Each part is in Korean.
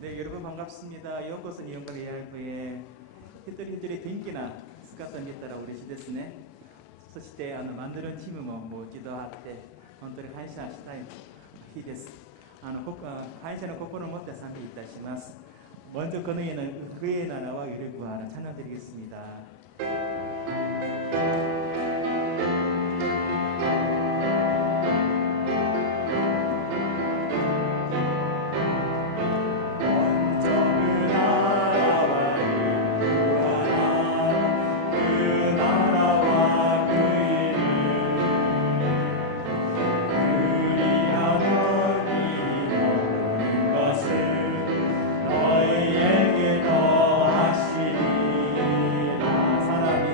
네, 여러분 반갑습니다. 요것은 이용가게 야구에 히토리元気な姿見たら嬉しいですね。そしてマンドリンチームももう一度会って本当に感謝したい日です。感謝の心を持って賛美いたします。먼저 그의 나라와 의를 구하라 찬양드리겠습니다. 사람이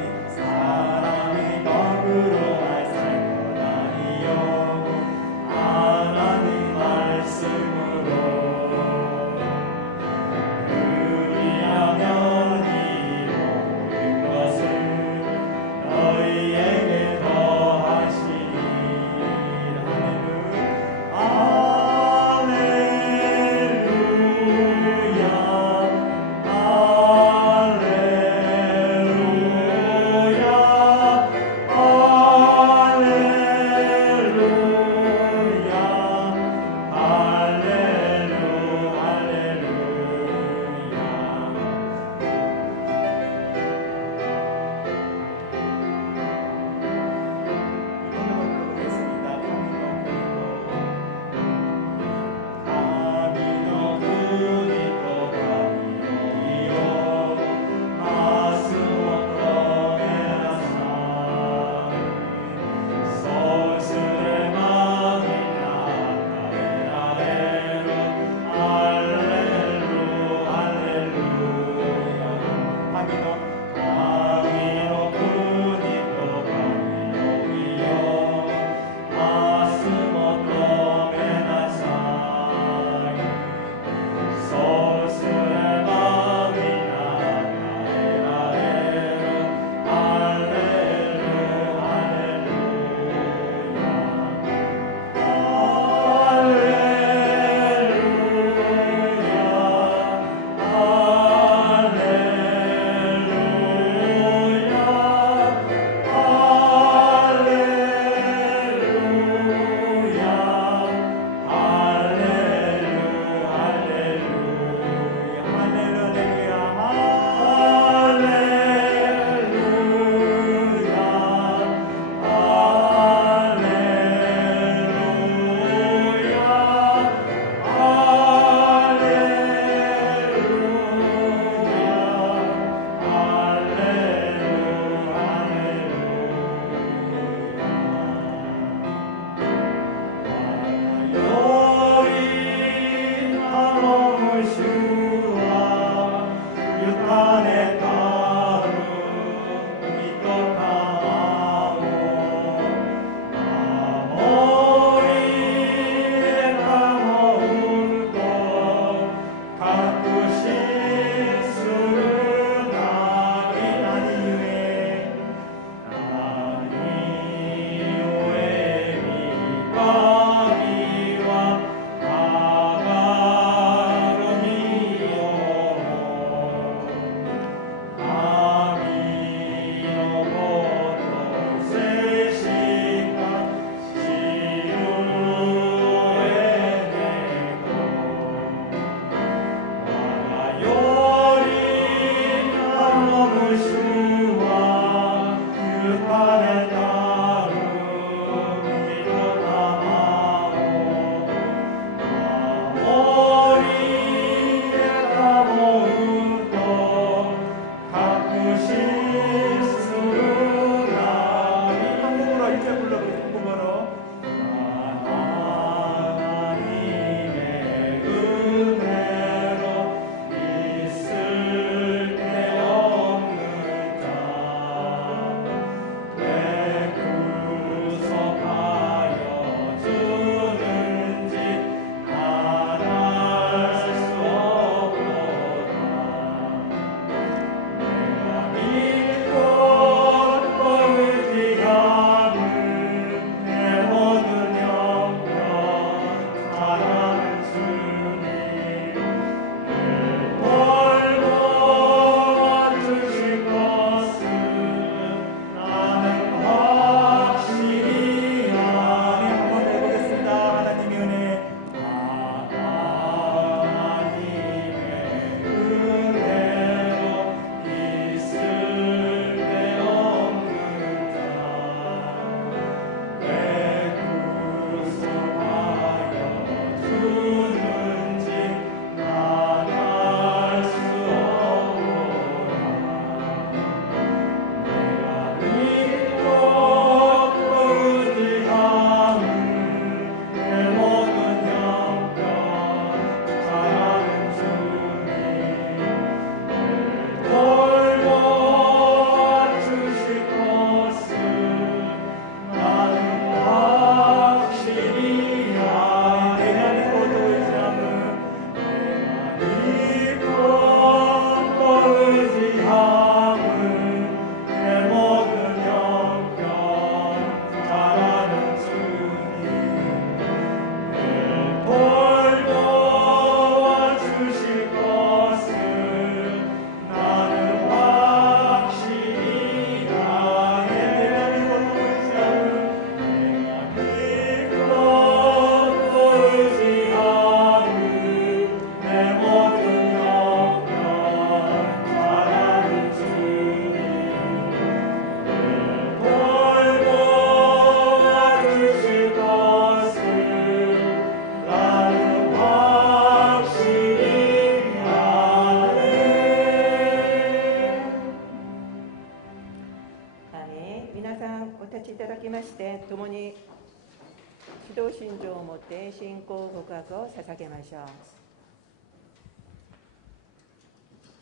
指導信条をもって信仰告白を捧げましょう。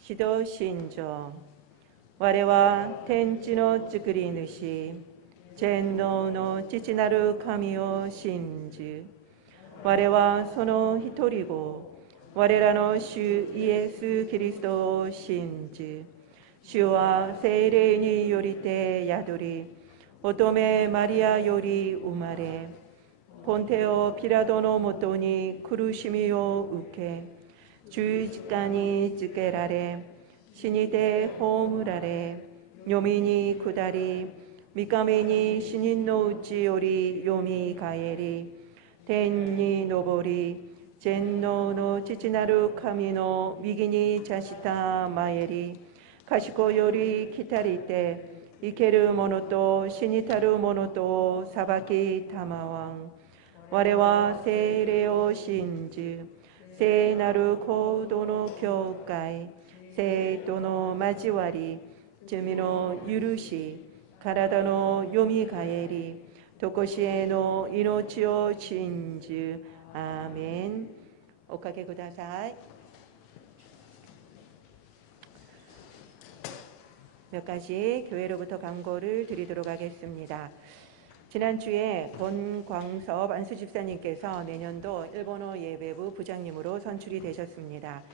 指導信条。我は天地の作り主、全能の父なる神を信じ、我はその一人子、我らの主イエス・キリストを信じ、主は聖霊によりて宿り、乙女マリアより生まれ、ポンテオ・ピラトのもとに苦しみを受け、十字架につけられ、死にて葬られ、読みに下り、三日目に死人のうちよりよみ返り、天に昇り、全能の父なる神の右に座した前り、賢より来たりて、生ける者と死にたる者とを裁きたまわん。我は聖霊を信じ、聖なる行動の教会、聖との交わり、罪の許し、体のよみ返り、とこしえの命を信じ。アーメン。おかけください。몇 가지 교회로부터 광고를 드리도록 하겠습니다. 지난주에 권광섭 안수집사님께서 내년도 일본어 예배부 부장님으로 선출이 되셨습니다.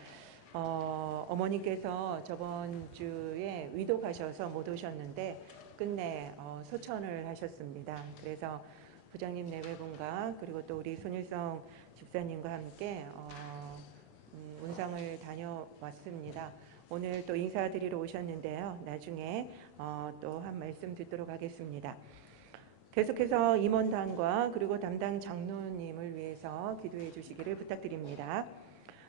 어머니께서 저번 주에 위독하셔서 못 오셨는데 끝내 소천을 하셨습니다. 그래서 부장님 내외분과 그리고 또 우리 손일성 집사님과 함께 운상을 다녀왔습니다. 오늘 또 인사드리러 오셨는데요. 나중에 또 한 말씀 듣도록 하겠습니다. 계속해서 임원단과 그리고 담당 장로님을 위해서 기도해 주시기를 부탁드립니다.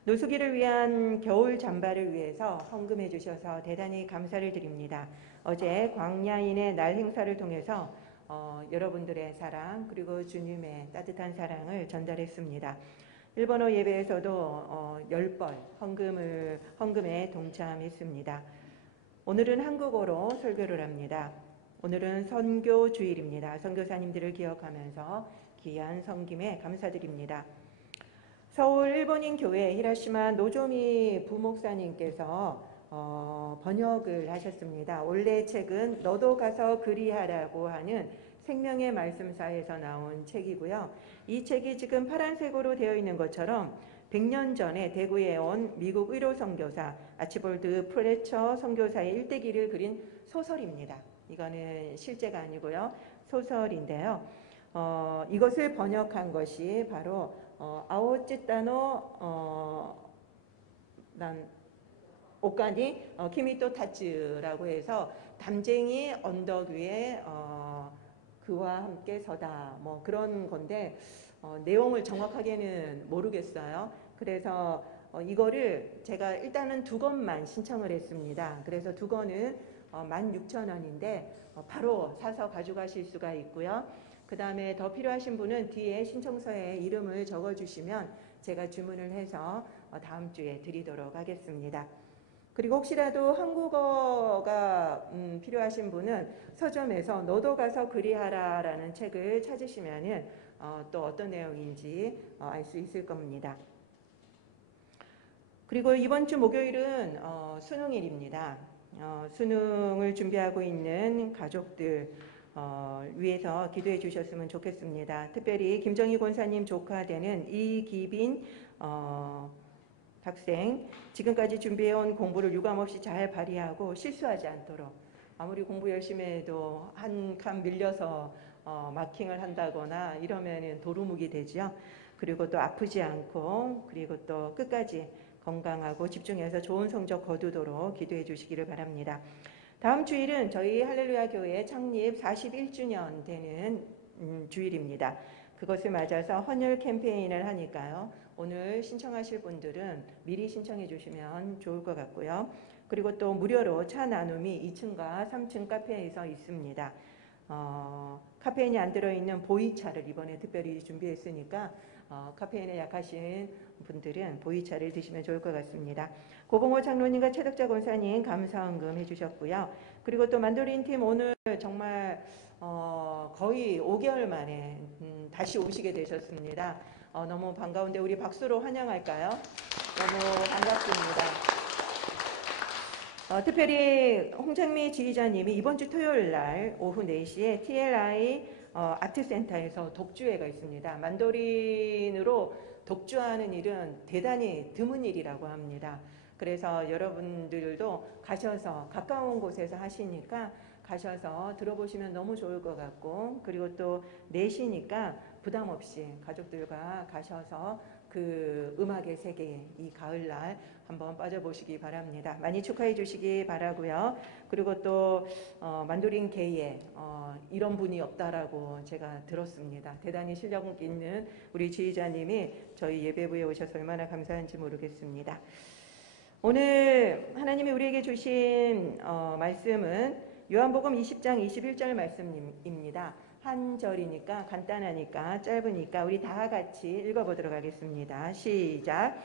노숙이를 위한 겨울 잠바를 위해서 헌금해 주셔서 대단히 감사를 드립니다. 어제 광야인의 날 행사를 통해서 여러분들의 사랑 그리고 주님의 따뜻한 사랑을 전달했습니다. 일본어 예배에서도 10벌 헌금에 동참했습니다. 오늘은 한국어로 설교를 합니다. 오늘은 선교 주일입니다. 선교사님들을 기억하면서 귀한 섬김에 감사드립니다. 서울 일본인 교회 히라시마 노조미 부목사님께서 번역을 하셨습니다. 원래 책은 너도 가서 그리하라고 하는 생명의 말씀사에서 나온 책이고요. 이 책이 지금 파란색으로 되어 있는 것처럼 100년 전에 대구에 온 미국 의료 선교사 아치볼드 플래처 선교사의 일대기를 그린 소설입니다. 이거는 실제가 아니고요. 소설인데요. 이것을 번역한 것이 바로 아오찌따노 오카니 키미토 타츠라고 해서 담쟁이 언덕 위에 그와 함께 서다 뭐 그런 건데 내용을 정확하게는 모르겠어요. 그래서 이거를 제가 일단은 2권만 신청을 했습니다. 그래서 2권은 16,000원인데 바로 사서 가져가실 수가 있고요. 그 다음에 더 필요하신 분은 뒤에 신청서에 이름을 적어주시면 제가 주문을 해서 다음 주에 드리도록 하겠습니다. 그리고 혹시라도 한국어가 필요하신 분은 서점에서 너도 가서 그리하라 라는 책을 찾으시면 또 어떤 내용인지 알 수 있을 겁니다. 그리고 이번 주 목요일은 수능일입니다. 수능을 준비하고 있는 가족들 위해서 기도해 주셨으면 좋겠습니다. 특별히 김정희 권사님 조카 되는 이기빈 학생, 지금까지 준비해온 공부를 유감없이 잘 발휘하고 실수하지 않도록, 아무리 공부 열심히 해도 한 칸 밀려서 마킹을 한다거나 이러면 도루묵이 되죠. 그리고 또 아프지 않고 그리고 또 끝까지 건강하고 집중해서 좋은 성적 거두도록 기도해 주시기를 바랍니다. 다음 주일은 저희 할렐루야 교회 창립 41주년 되는 주일입니다. 그것을 맞아서 헌혈 캠페인을 하니까요. 오늘 신청하실 분들은 미리 신청해 주시면 좋을 것 같고요. 그리고 또 무료로 차 나눔이 2층과 3층 카페에서 있습니다. 카페인이 안 들어있는 보이차를 이번에 특별히 준비했으니까 카페인에 약하신 분들은 보이차를 드시면 좋을 것 같습니다. 고봉호 장로님과 최덕자 권사님 감사헌금 해주셨고요. 그리고 또 만도린 팀 오늘 정말 거의 5개월 만에 다시 오시게 되셨습니다. 너무 반가운데 우리 박수로 환영할까요? 너무 반갑습니다. 특별히 홍창미 지휘자님이 이번 주 토요일 날 오후 4시에 TLI 아트센터에서 독주회가 있습니다. 만도린으로 독주하는 일은 대단히 드문 일이라고 합니다. 그래서 여러분들도 가셔서 가까운 곳에서 하시니까 가셔서 들어보시면 너무 좋을 것 같고, 그리고 또 4시니까 부담 없이 가족들과 가셔서 그 음악의 세계에 이 가을날 한번 빠져보시기 바랍니다. 많이 축하해 주시기 바라고요. 그리고 또 만도린 계에 이런 분이 없다라고 제가 들었습니다. 대단히 실력 있는 우리 지휘자님이 저희 예배부에 오셔서 얼마나 감사한지 모르겠습니다. 오늘 하나님이 우리에게 주신 말씀은 요한복음 20장 21절 말씀입니다. 한 절이니까 간단하니까 짧으니까 우리 다 같이 읽어보도록 하겠습니다. 시작.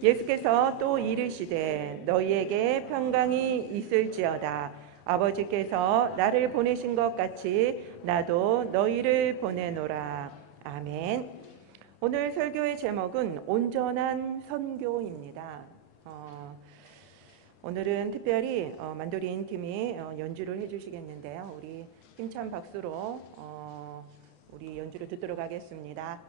예수께서 또 이르시되 너희에게 평강이 있을지어다. 아버지께서 나를 보내신 것 같이 나도 너희를 보내노라. 아멘. 오늘 설교의 제목은 온전한 선교입니다. 오늘은 특별히 만도린 팀이 연주를 해주시겠는데요. 우리 힘찬 박수로 우리 연주를 듣도록 하겠습니다.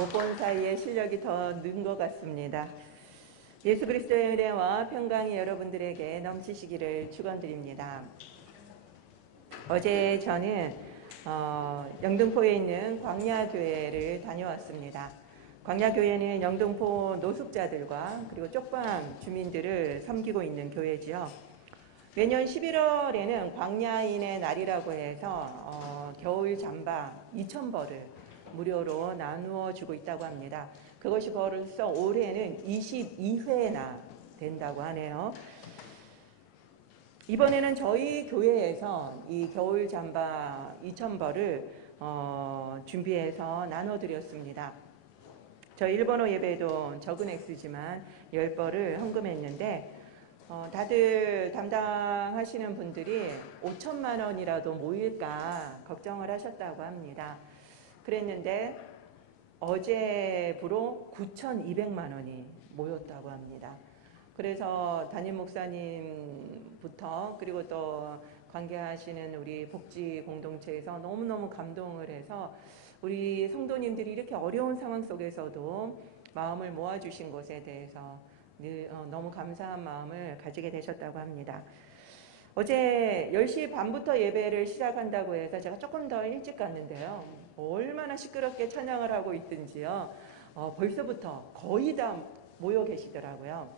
못 본 사이에 실력이 더 는 것 같습니다. 예수 그리스도의 은혜와 평강이 여러분들에게 넘치시기를 축원드립니다. 어제 저는 영등포에 있는 광야교회를 다녀왔습니다. 광야교회는 영등포 노숙자들과 그리고 쪽방 주민들을 섬기고 있는 교회지요. 매년 11월에는 광야인의 날이라고 해서 겨울 잠바 2,000벌을 무료로 나누어 주고 있다고 합니다. 그것이 벌써 올해는 22회나 된다고 하네요. 이번에는 저희 교회에서 이 겨울 잠바 2,000벌을 준비해서 나눠드렸습니다. 저희 일본어 예배도 적은 액수지만 10벌을 헌금했는데 다들 담당하시는 분들이 5천만 원이라도 모일까 걱정을 하셨다고 합니다. 그랬는데 어제부로 9,200만 원이 모였다고 합니다. 그래서 담임 목사님부터 그리고 또 관계하시는 우리 복지 공동체에서 너무너무 감동을 해서 우리 성도님들이 이렇게 어려운 상황 속에서도 마음을 모아주신 것에 대해서 너무 감사한 마음을 가지게 되셨다고 합니다. 어제 10시 반부터 예배를 시작한다고 해서 제가 조금 더 일찍 갔는데요. 얼마나 시끄럽게 찬양을 하고 있든지요. 벌써부터 거의 다 모여 계시더라고요.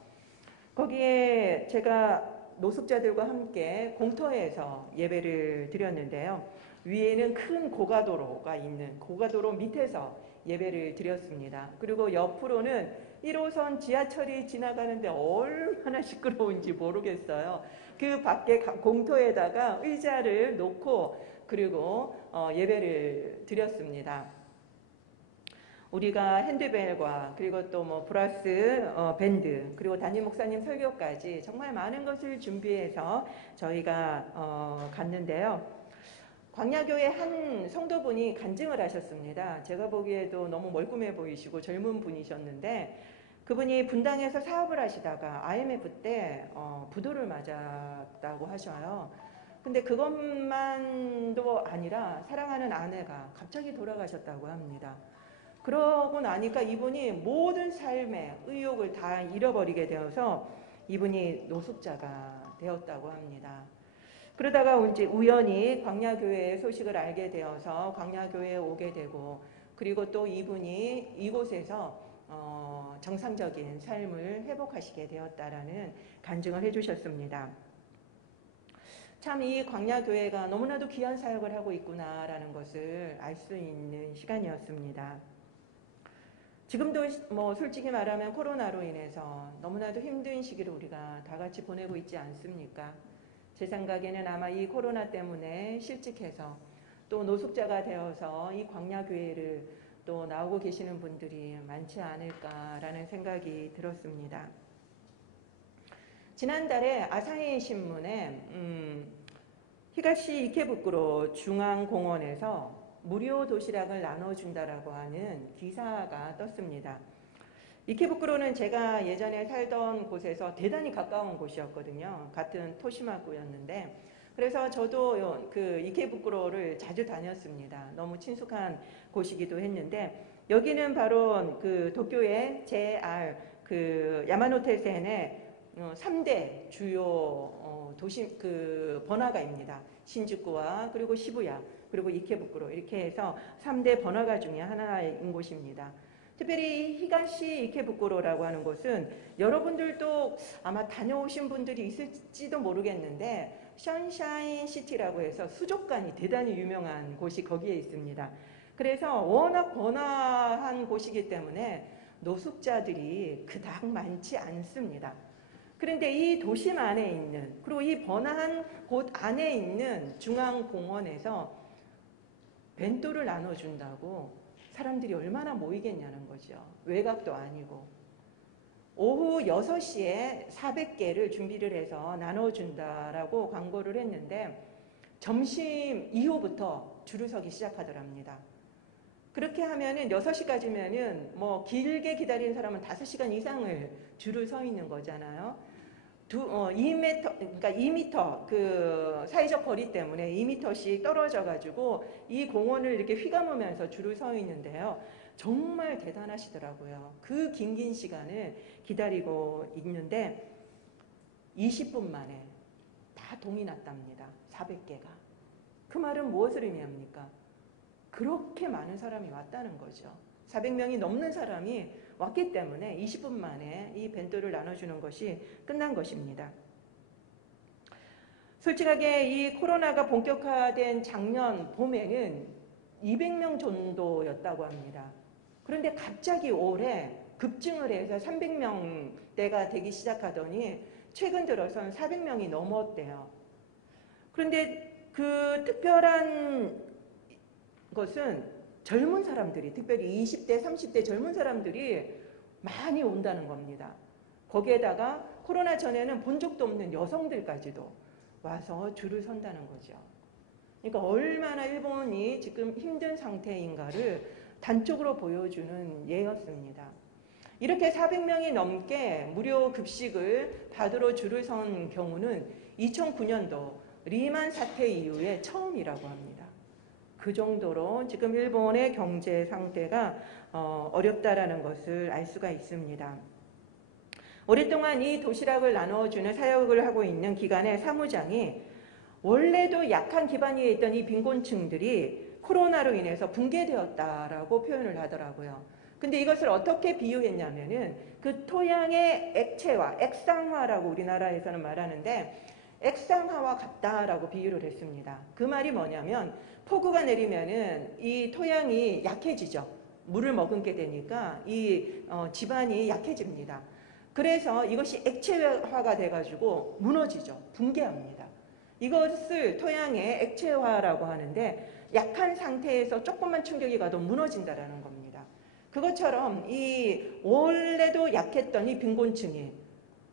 거기에 제가 노숙자들과 함께 공터에서 예배를 드렸는데요. 위에는 큰 고가도로가 있는 고가도로 밑에서 예배를 드렸습니다. 그리고 옆으로는 1호선 지하철이 지나가는데 얼마나 시끄러운지 모르겠어요. 그 밖에 공터에다가 의자를 놓고 그리고 예배를 드렸습니다. 우리가 핸드벨과 그리고 또 뭐 브라스 밴드 그리고 담임 목사님 설교까지 정말 많은 것을 준비해서 저희가 갔는데요. 광야교회 한 성도분이 간증을 하셨습니다. 제가 보기에도 너무 멀끔해 보이시고 젊은 분이셨는데 그분이 분당에서 사업을 하시다가 IMF 때 부도를 맞았다고 하셔요. 근데 그것만도 아니라 사랑하는 아내가 갑자기 돌아가셨다고 합니다. 그러고 나니까 이분이 모든 삶의 의욕을 다 잃어버리게 되어서 이분이 노숙자가 되었다고 합니다. 그러다가 이제 우연히 광야교회의 소식을 알게 되어서 광야교회에 오게 되고 그리고 또 이분이 이곳에서 정상적인 삶을 회복하시게 되었다라는 간증을 해주셨습니다. 참 이 광야교회가 너무나도 귀한 사역을 하고 있구나라는 것을 알 수 있는 시간이었습니다. 지금도 뭐 솔직히 말하면 코로나로 인해서 너무나도 힘든 시기를 우리가 다 같이 보내고 있지 않습니까? 제 생각에는 아마 이 코로나 때문에 실직해서 또 노숙자가 되어서 이 광야교회를 또 나오고 계시는 분들이 많지 않을까라는 생각이 들었습니다. 지난달에 아사히 신문에 히가시 이케부쿠로 중앙공원에서 무료 도시락을 나눠준다라고 하는 기사가 떴습니다. 이케부쿠로는 제가 예전에 살던 곳에서 대단히 가까운 곳이었거든요. 같은 토시마구였는데 그래서 저도 그 이케부쿠로를 자주 다녔습니다. 너무 친숙한 곳이기도 했는데 여기는 바로 그 도쿄의 JR 그 야마노테센의 3대 주요 도시 그 번화가입니다. 신주쿠와 그리고 시부야 그리고 이케부쿠로 이렇게 해서 3대 번화가 중에 하나인 곳입니다. 특별히 히가시 이케부쿠로라고 하는 곳은 여러분들도 아마 다녀오신 분들이 있을지도 모르겠는데 션샤인 시티라고 해서 수족관이 대단히 유명한 곳이 거기에 있습니다. 그래서 워낙 번화한 곳이기 때문에 노숙자들이 그닥 많지 않습니다. 그런데 이 도심 안에 있는 그리고 이 번화한 곳 안에 있는 중앙공원에서 벤또를 나눠준다고 사람들이 얼마나 모이겠냐는 거죠. 외곽도 아니고. 오후 6시에 400개를 준비를 해서 나눠준다라고 광고를 했는데 점심 이후부터 줄을 서기 시작하더랍니다. 그렇게 하면은 6시까지면은 뭐 길게 기다리는 사람은 5시간 이상을 줄을 서 있는 거잖아요. 2m, 그러니까 2m 그 사회적 거리 때문에 2m씩 떨어져 가지고 이 공원을 이렇게 휘감으면서 줄을 서 있는데요. 정말 대단하시더라고요. 그 긴 시간을 기다리고 있는데 20분 만에 다 동이 났답니다. 400개가. 그 말은 무엇을 의미합니까? 그렇게 많은 사람이 왔다는 거죠. 400명이 넘는 사람이 왔기 때문에 20분 만에 이 벤또를 나눠주는 것이 끝난 것입니다. 솔직하게 이 코로나가 본격화된 작년 봄에는 200명 정도였다고 합니다. 그런데 갑자기 올해 급증을 해서 300명대가 되기 시작하더니 최근 들어선 400명이 넘었대요. 그런데 그 특별한 것은 젊은 사람들이, 특별히 20대, 30대 젊은 사람들이 많이 온다는 겁니다. 거기에다가 코로나 전에는 본 적도 없는 여성들까지도 와서 줄을 선다는 거죠. 그러니까 얼마나 일본이 지금 힘든 상태인가를 단적으로 보여주는 예였습니다. 이렇게 400명이 넘게 무료 급식을 받으러 줄을 선 경우는 2009년도 리만 사태 이후에 처음이라고 합니다. 그 정도로 지금 일본의 경제 상태가 어렵다라는 것을 알 수가 있습니다. 오랫동안 이 도시락을 나눠주는 사역을 하고 있는 기관의 사무장이 원래도 약한 기반 위에 있던 이 빈곤층들이 코로나로 인해서 붕괴되었다라고 표현을 하더라고요. 근데 이것을 어떻게 비유했냐면은 그 토양의 액체화, 액상화라고 우리나라에서는 말하는데 액상화와 같다라고 비유를 했습니다. 그 말이 뭐냐면 폭우가 내리면은 이 토양이 약해지죠. 물을 머금게 되니까 이 지반이 약해집니다. 그래서 이것이 액체화가 돼가지고 무너지죠. 붕괴합니다. 이것을 토양의 액체화라고 하는데 약한 상태에서 조금만 충격이 가도 무너진다라는 겁니다. 그것처럼 이 원래도 약했던 이 빈곤층이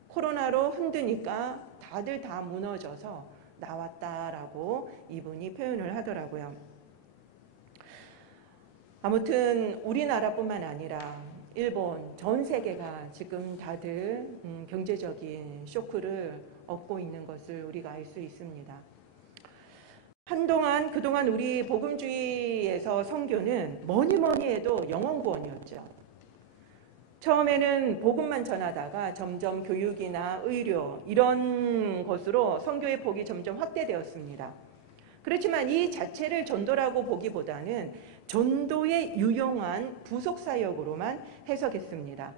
코로나로 힘드니까 다들 다 무너져서 나왔다라고 이분이 표현을 하더라고요. 아무튼 우리나라뿐만 아니라 일본, 전 세계가 지금 다들 경제적인 쇼크를 얻고 있는 것을 우리가 알 수 있습니다. 그동안 우리 복음주의에서 선교는 뭐니 해도 영혼구원이었죠. 처음에는 복음만 전하다가 점점 교육이나 의료 이런 것으로 선교의 폭이 점점 확대되었습니다. 그렇지만 이 자체를 전도라고 보기보다는 전도에 유용한 부속사역으로만 해석했습니다.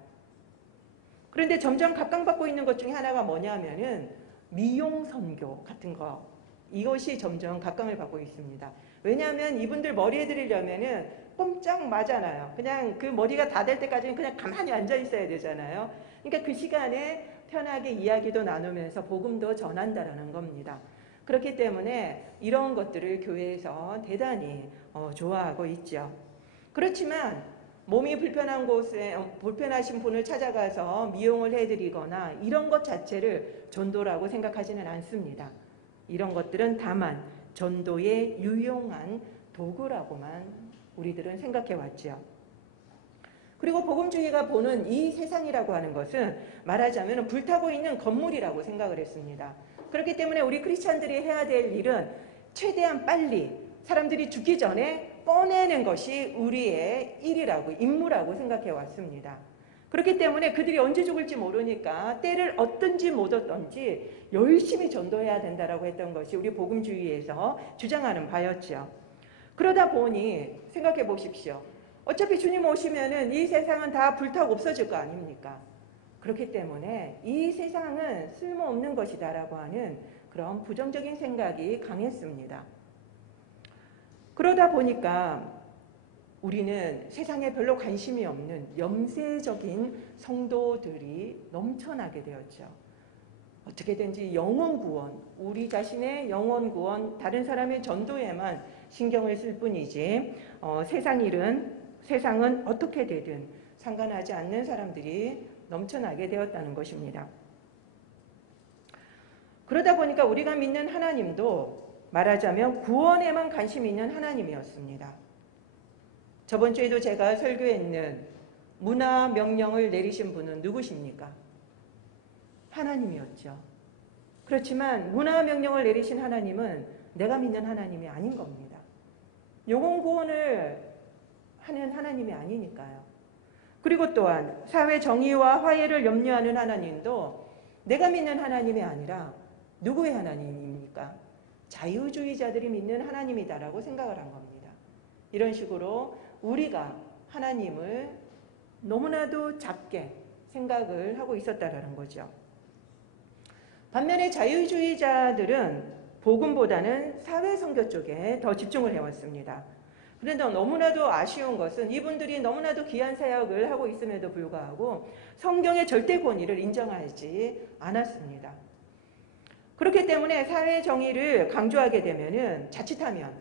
그런데 점점 각광받고 있는 것 중에 하나가 뭐냐면은 미용선교 같은 거, 이것이 점점 각광을 받고 있습니다. 왜냐하면 이분들 머리 해드리려면은 꼼짝 맞잖아요. 그냥 그 머리가 다 될 때까지는 그냥 가만히 앉아 있어야 되잖아요. 그러니까 그 시간에 편하게 이야기도 나누면서 복음도 전한다라는 겁니다. 그렇기 때문에 이런 것들을 교회에서 대단히 좋아하고 있죠. 그렇지만 몸이 불편하신 분을 찾아가서 미용을 해드리거나 이런 것 자체를 전도라고 생각하지는 않습니다. 이런 것들은 다만 전도에 유용한 도구라고만 우리들은 생각해 왔죠. 그리고 복음주의가 보는 이 세상이라고 하는 것은 말하자면 불타고 있는 건물이라고 생각을 했습니다. 그렇기 때문에 우리 크리스찬들이 해야 될 일은 최대한 빨리 사람들이 죽기 전에 꺼내는 것이 우리의 일이라고, 임무라고 생각해 왔습니다. 그렇기 때문에 그들이 언제 죽을지 모르니까 때를 얻든지 못 얻든지 열심히 전도해야 된다라고 했던 것이 우리 복음주의에서 주장하는 바였죠. 그러다 보니 생각해 보십시오. 어차피 주님 오시면은 이 세상은 다 불타고 없어질 거 아닙니까? 그렇기 때문에 이 세상은 쓸모없는 것이다라고 하는 그런 부정적인 생각이 강했습니다. 그러다 보니까 우리는 세상에 별로 관심이 없는 염세적인 성도들이 넘쳐나게 되었죠. 어떻게든지 영혼구원, 우리 자신의 영혼구원, 다른 사람의 전도에만 신경을 쓸 뿐이지 세상은 어떻게 되든 상관하지 않는 사람들이 넘쳐나게 되었다는 것입니다. 그러다 보니까 우리가 믿는 하나님도 말하자면 구원에만 관심이 있는 하나님이었습니다. 저번 주에도 제가 설교했는 문화 명령을 내리신 분은 누구십니까? 하나님이었죠. 그렇지만 문화 명령을 내리신 하나님은 내가 믿는 하나님이 아닌 겁니다. 영혼 구원을 하는 하나님이 아니니까요. 그리고 또한 사회 정의와 화해를 염려하는 하나님도 내가 믿는 하나님이 아니라 누구의 하나님입니까? 자유주의자들이 믿는 하나님이다라고 생각을 한 겁니다. 이런 식으로 우리가 하나님을 너무나도 작게 생각을 하고 있었다라는 거죠. 반면에 자유주의자들은 복음보다는 사회선교 쪽에 더 집중을 해왔습니다. 그런데 너무나도 아쉬운 것은 이분들이 너무나도 귀한 사역을 하고 있음에도 불구하고 성경의 절대 권위를 인정하지 않았습니다. 그렇기 때문에 사회 정의를 강조하게 되면은 자칫하면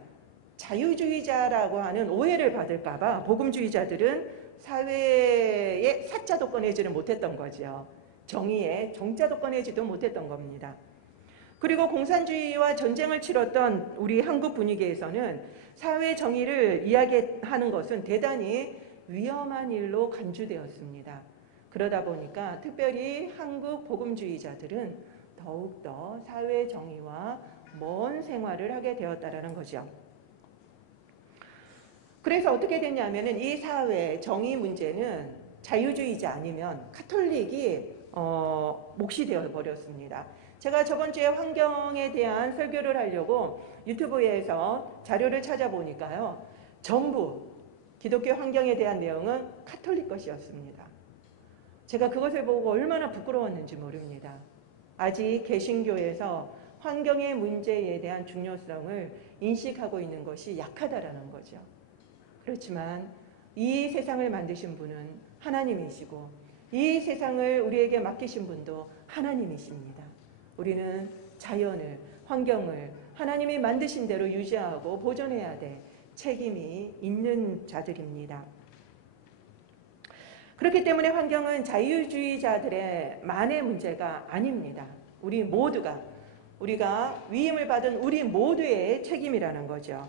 자유주의자라고 하는 오해를 받을까봐 복음주의자들은 사회의 사자도 꺼내지를 못했던 거죠. 정의의 정자도 꺼내지도 못했던 겁니다. 그리고 공산주의와 전쟁을 치렀던 우리 한국 분위기에서는 사회 정의를 이야기하는 것은 대단히 위험한 일로 간주되었습니다. 그러다 보니까 특별히 한국 복음주의자들은 더욱더 사회 정의와 먼 생활을 하게 되었다는 거죠. 그래서 어떻게 됐냐면은 이 사회 정의 문제는 자유주의자 아니면 카톨릭이 몫이 되어 버렸습니다. 제가 저번 주에 환경에 대한 설교를 하려고 유튜브에서 자료를 찾아보니까요. 전부 기독교 환경에 대한 내용은 카톨릭 것이었습니다. 제가 그것을 보고 얼마나 부끄러웠는지 모릅니다. 아직 개신교에서 환경의 문제에 대한 중요성을 인식하고 있는 것이 약하다라는 거죠. 그렇지만 이 세상을 만드신 분은 하나님이시고 이 세상을 우리에게 맡기신 분도 하나님이십니다. 우리는 자연을, 환경을 하나님이 만드신 대로 유지하고 보존해야 될 책임이 있는 자들입니다. 그렇기 때문에 환경은 자유주의자들의 만의 문제가 아닙니다. 우리가 위임을 받은 우리 모두의 책임이라는 거죠.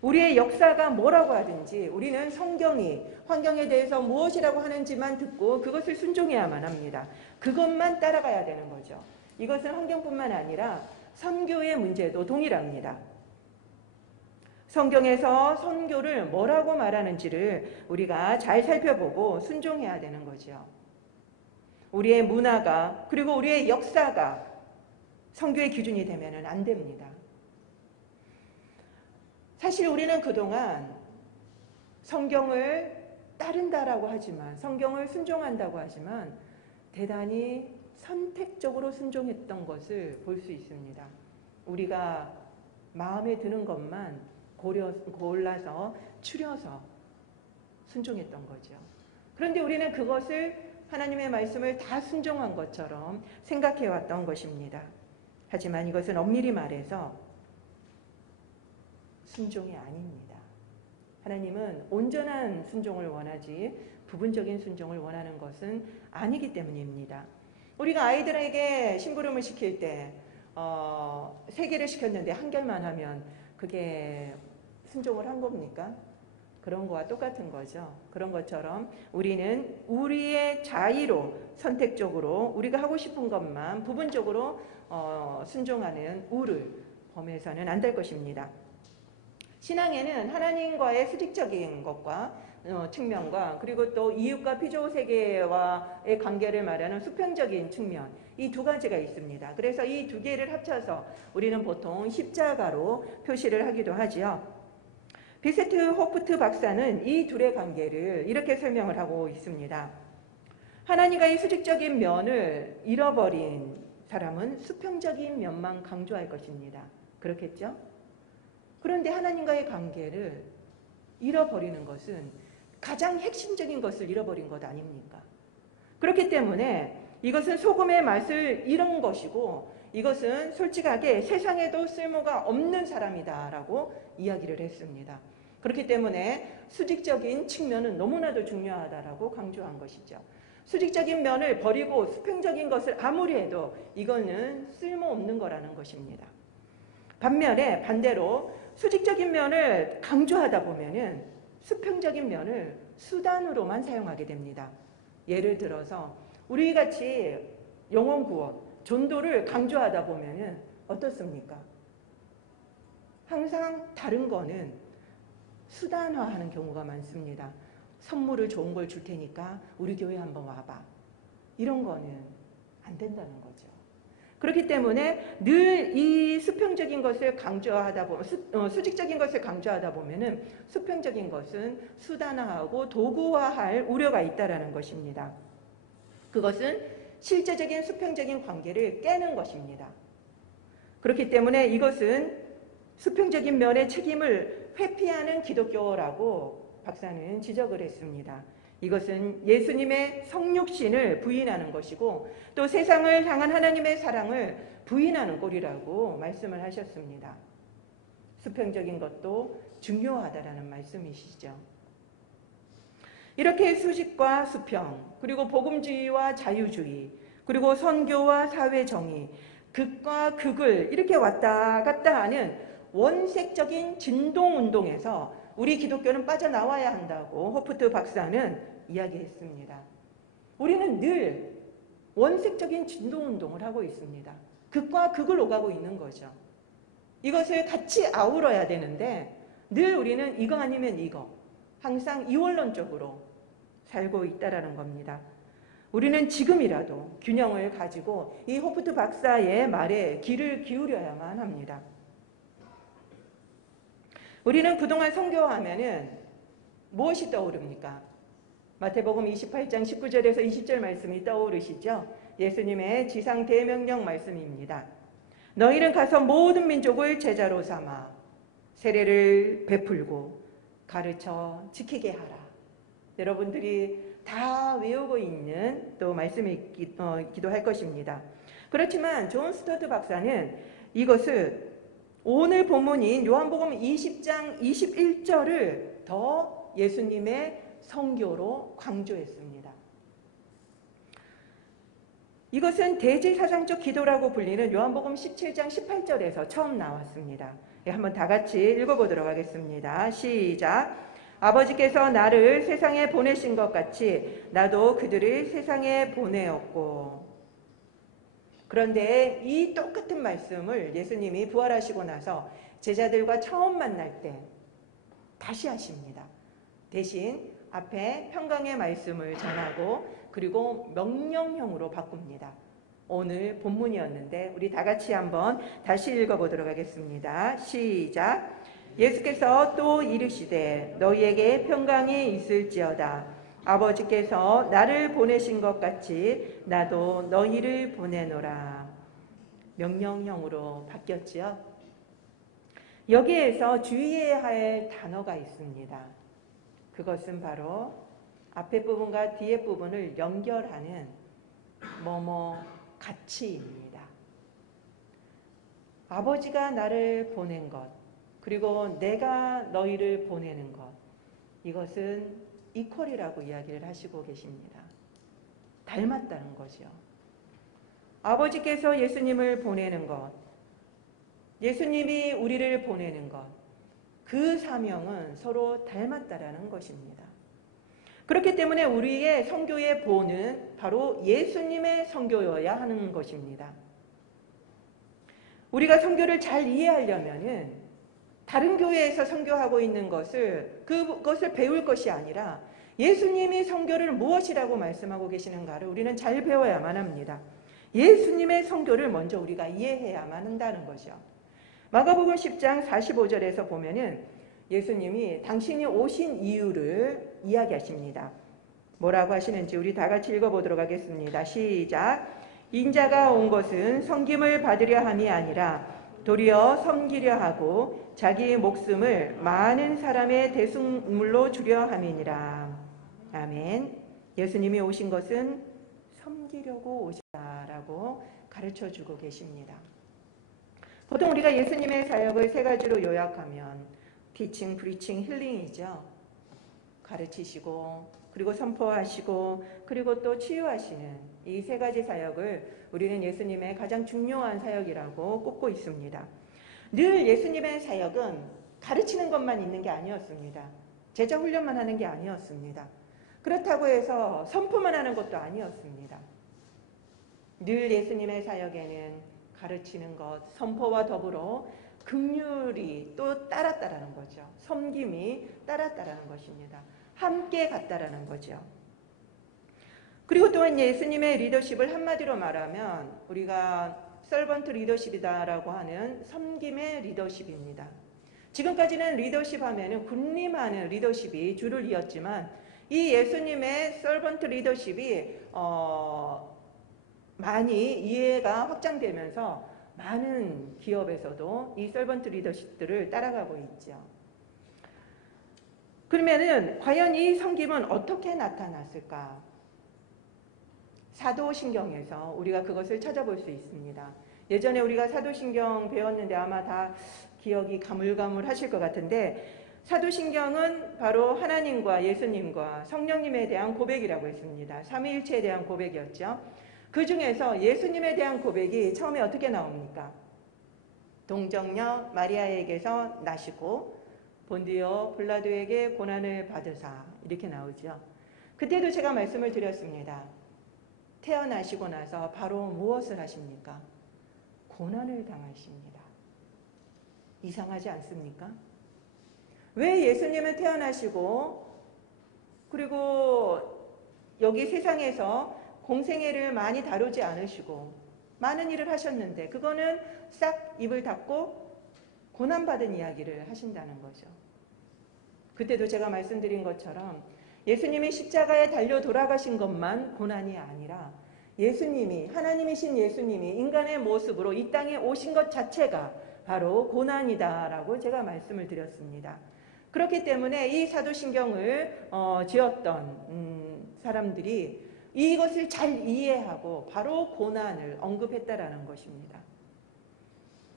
우리의 역사가 뭐라고 하든지 우리는 성경이 환경에 대해서 무엇이라고 하는지만 듣고 그것을 순종해야만 합니다. 그것만 따라가야 되는 거죠. 이것은 환경뿐만 아니라 선교의 문제도 동일합니다. 성경에서 선교를 뭐라고 말하는지를 우리가 잘 살펴보고 순종해야 되는 거죠. 우리의 문화가 그리고 우리의 역사가 선교의 기준이 되면 안 됩니다. 사실 우리는 그동안 성경을 따른다라고 하지만 성경을 순종한다고 하지만 대단히 선택적으로 순종했던 것을 볼 수 있습니다. 우리가 마음에 드는 것만 골라서 추려서 순종했던 거죠. 그런데 우리는 그것을 하나님의 말씀을 다 순종한 것처럼 생각해왔던 것입니다. 하지만 이것은 엄밀히 말해서 순종이 아닙니다. 하나님은 온전한 순종을 원하지 부분적인 순종을 원하는 것은 아니기 때문입니다. 우리가 아이들에게 심부름을 시킬 때 3개를 시켰는데 1개만 하면 그게 순종을 한 겁니까? 그런 거와 똑같은 거죠. 그런 것처럼 우리는 우리의 자의로 선택적으로 우리가 하고 싶은 것만 부분적으로 순종하는 우를 범해서는 안 될 것입니다. 신앙에는 하나님과의 수직적인 것과 측면과 그리고 또 이웃과 피조세계와의 관계를 말하는 수평적인 측면 이 두 가지가 있습니다. 그래서 이 두 개를 합쳐서 우리는 보통 십자가로 표시를 하기도 하지요. 비세트 호프트 박사는 이 둘의 관계를 이렇게 설명을 하고 있습니다. 하나님과의 수직적인 면을 잃어버린 사람은 수평적인 면만 강조할 것입니다. 그렇겠죠? 그런데 하나님과의 관계를 잃어버리는 것은 가장 핵심적인 것을 잃어버린 것 아닙니까? 그렇기 때문에 이것은 소금의 맛을 잃은 것이고 이것은 솔직하게 세상에도 쓸모가 없는 사람이다라고 이야기를 했습니다. 그렇기 때문에 수직적인 측면은 너무나도 중요하다라고 강조한 것이죠. 수직적인 면을 버리고 수평적인 것을 아무리 해도 이거는 쓸모없는 거라는 것입니다. 반대로 수직적인 면을 강조하다 보면은 수평적인 면을 수단으로만 사용하게 됩니다. 예를 들어서 우리 같이 영혼 구원, 전도를 강조하다 보면은 어떻습니까? 항상 다른 거는 수단화하는 경우가 많습니다. 선물을 좋은 걸 줄 테니까 우리 교회 한번 와봐. 이런 거는 안 된다는 거죠. 그렇기 때문에 늘 이 수평적인 것을 강조하다 보면 수직적인 것을 강조하다 보면은 수평적인 것은 수단화하고 도구화할 우려가 있다라는 것입니다. 그것은 실제적인 수평적인 관계를 깨는 것입니다. 그렇기 때문에 이것은 수평적인 면의 책임을 회피하는 기독교라고 박사는 지적을 했습니다. 이것은 예수님의 성육신을 부인하는 것이고 또 세상을 향한 하나님의 사랑을 부인하는 꼴이라고 말씀을 하셨습니다. 수평적인 것도 중요하다라는 말씀이시죠. 이렇게 수직과 수평, 그리고 복음주의와 자유주의, 그리고 선교와 사회정의, 극과 극을 이렇게 왔다 갔다 하는 원색적인 진동운동에서 우리 기독교는 빠져나와야 한다고 호프트 박사는 이야기했습니다. 우리는 늘 원색적인 진동운동을 하고 있습니다. 극과 극을 오가고 있는 거죠. 이것을 같이 아우러야 되는데 늘 우리는 이거 아니면 이거, 항상 이원론적으로 살고 있다라는 겁니다. 우리는 지금이라도 균형을 가지고 이 호프트 박사의 말에 귀를 기울여야만 합니다. 우리는 그동안 선교하면은 무엇이 떠오릅니까? 마태복음 28장 19절에서 20절 말씀이 떠오르시죠? 예수님의 지상 대명령 말씀입니다. 너희는 가서 모든 민족을 제자로 삼아 세례를 베풀고 가르쳐 지키게 하라. 여러분들이 다 외우고 있는 또 말씀이기도 할 것입니다. 그렇지만 존 스토트 박사는 이것을 오늘 본문인 요한복음 20장 21절을 더 예수님의 선교로 강조했습니다. 이것은 대제사장적 기도라고 불리는 요한복음 17장 18절에서 처음 나왔습니다. 한번 다 같이 읽어보도록 하겠습니다. 시작. 아버지께서 나를 세상에 보내신 것 같이 나도 그들을 세상에 보내었고. 그런데 이 똑같은 말씀을 예수님이 부활하시고 나서 제자들과 처음 만날 때 다시 하십니다. 대신 앞에 평강의 말씀을 전하고 그리고 명령형으로 바꿉니다. 오늘 본문이었는데 우리 다 같이 한번 다시 읽어보도록 하겠습니다. 시작. 예수께서 또 이르시되 너희에게 평강이 있을지어다. 아버지께서 나를 보내신 것 같이 나도 너희를 보내노라. 명령형으로 바뀌었지요. 여기에서 주의해야 할 단어가 있습니다. 그것은 바로 앞에 부분과 뒤에 부분을 연결하는 뭐뭐 같이입니다. 아버지가 나를 보낸 것, 그리고 내가 너희를 보내는 것, 이것은 이퀄이라고 이야기를 하시고 계십니다. 닮았다는 거죠. 아버지께서 예수님을 보내는 것, 예수님이 우리를 보내는 것, 그 사명은 서로 닮았다라는 것입니다. 그렇기 때문에 우리의 선교의 본은 바로 예수님의 선교여야 하는 것입니다. 우리가 선교를 잘 이해하려면은 다른 교회에서 선교하고 있는 그것을 배울 것이 아니라 예수님이 선교를 무엇이라고 말씀하고 계시는가를 우리는 잘 배워야만 합니다. 예수님의 선교를 먼저 우리가 이해해야만 한다는 거죠. 마가복음 10장 45절에서 보면은 예수님이 당신이 오신 이유를 이야기하십니다. 뭐라고 하시는지 우리 다 같이 읽어보도록 하겠습니다. 시작. 인자가 온 것은 섬김을 받으려 함이 아니라 도리어 섬기려 하고 자기 목숨을 많은 사람의 대속물로 주려 함이니라. 아멘. 예수님이 오신 것은 섬기려고 오셨다라고 가르쳐주고 계십니다. 보통 우리가 예수님의 사역을 세 가지로 요약하면 티칭, 프리칭, 힐링이죠. 가르치시고 그리고 선포하시고 그리고 또 치유하시는 이 세 가지 사역을 우리는 예수님의 가장 중요한 사역이라고 꼽고 있습니다. 늘 예수님의 사역은 가르치는 것만 있는 게 아니었습니다. 제자 훈련만 하는 게 아니었습니다. 그렇다고 해서 선포만 하는 것도 아니었습니다. 늘 예수님의 사역에는 가르치는 것, 선포와 더불어 긍휼이 또 따랐다라는 거죠. 섬김이 따랐다라는 것입니다. 함께 갔다라는 거죠. 그리고 또한 예수님의 리더십을 한마디로 말하면 우리가 서번트 리더십이다라고 하는 섬김의 리더십입니다. 지금까지는 리더십 하면은 군림하는 리더십이 주를 이었지만 이 예수님의 서번트 리더십이 많이 이해가 확장되면서 많은 기업에서도 이 서번트 리더십들을 따라가고 있죠. 그러면은 과연 이 섬김은 어떻게 나타났을까? 사도신경에서 우리가 그것을 찾아볼 수 있습니다. 예전에 우리가 사도신경 배웠는데 아마 다 기억이 가물가물하실 것 같은데, 사도신경은 바로 하나님과 예수님과 성령님에 대한 고백이라고 했습니다. 삼위일체에 대한 고백이었죠. 그 중에서 예수님에 대한 고백이 처음에 어떻게 나옵니까? 동정녀 마리아에게서 나시고 본디오 빌라도에게 고난을 받으사, 이렇게 나오죠. 그때도 제가 말씀을 드렸습니다. 태어나시고 나서 바로 무엇을 하십니까? 고난을 당하십니다. 이상하지 않습니까? 왜 예수님은 태어나시고 그리고 여기 세상에서 공생애를 많이 다루지 않으시고 많은 일을 하셨는데 그거는 싹 입을 닫고 고난받은 이야기를 하신다는 거죠. 그때도 제가 말씀드린 것처럼 예수님이 십자가에 달려 돌아가신 것만 고난이 아니라 예수님이, 하나님이신 예수님이 인간의 모습으로 이 땅에 오신 것 자체가 바로 고난이다라고 제가 말씀을 드렸습니다. 그렇기 때문에 이 사도신경을 지었던 사람들이 이것을 잘 이해하고 바로 고난을 언급했다라는 것입니다.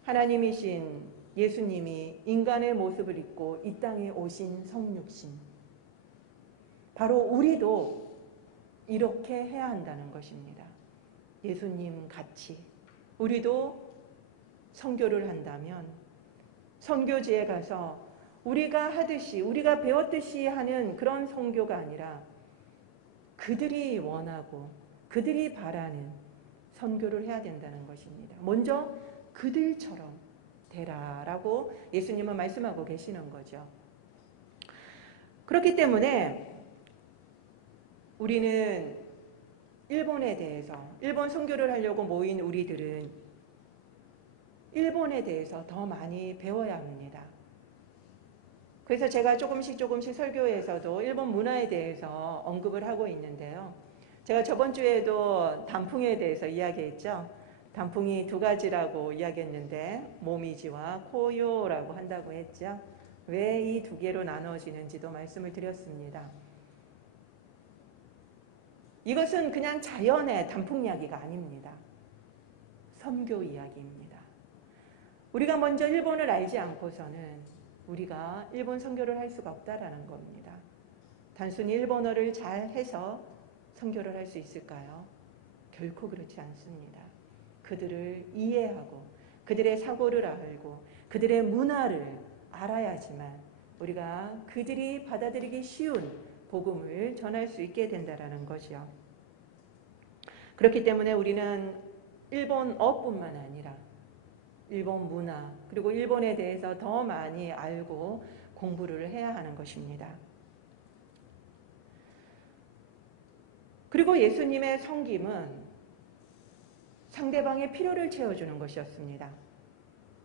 하나님이신 예수님이 인간의 모습을 입고 이 땅에 오신 성육신, 바로 우리도 이렇게 해야 한다는 것입니다. 예수님 같이 우리도 선교를 한다면 선교지에 가서 우리가 하듯이, 우리가 배웠듯이 하는 그런 선교가 아니라 그들이 원하고 그들이 바라는 선교를 해야 된다는 것입니다. 먼저 그들처럼 되라라고 예수님은 말씀하고 계시는 거죠. 그렇기 때문에 우리는 일본에 대해서, 일본 선교를 하려고 모인 우리들은 일본에 대해서 더 많이 배워야 합니다. 그래서 제가 조금씩 설교에서도 일본 문화에 대해서 언급을 하고 있는데요. 제가 저번 주에도 단풍에 대해서 이야기했죠. 단풍이 두 가지라고 이야기했는데 모미지와 코요라고 한다고 했죠. 왜 이 두 개로 나눠지는지도 말씀을 드렸습니다. 이것은 그냥 자연의 단풍 이야기가 아닙니다. 선교 이야기입니다. 우리가 먼저 일본을 알지 않고서는 우리가 일본 선교를 할 수가 없다라는 겁니다. 단순히 일본어를 잘 해서 선교를 할 수 있을까요? 결코 그렇지 않습니다. 그들을 이해하고 그들의 사고를 알고 그들의 문화를 알아야지만 우리가 그들이 받아들이기 쉬운 복음을 전할 수 있게 된다는 것이요. 그렇기 때문에 우리는 일본어뿐만 아니라 일본 문화 그리고 일본에 대해서 더 많이 알고 공부를 해야 하는 것입니다. 그리고 예수님의 섬김은 상대방의 필요를 채워주는 것이었습니다.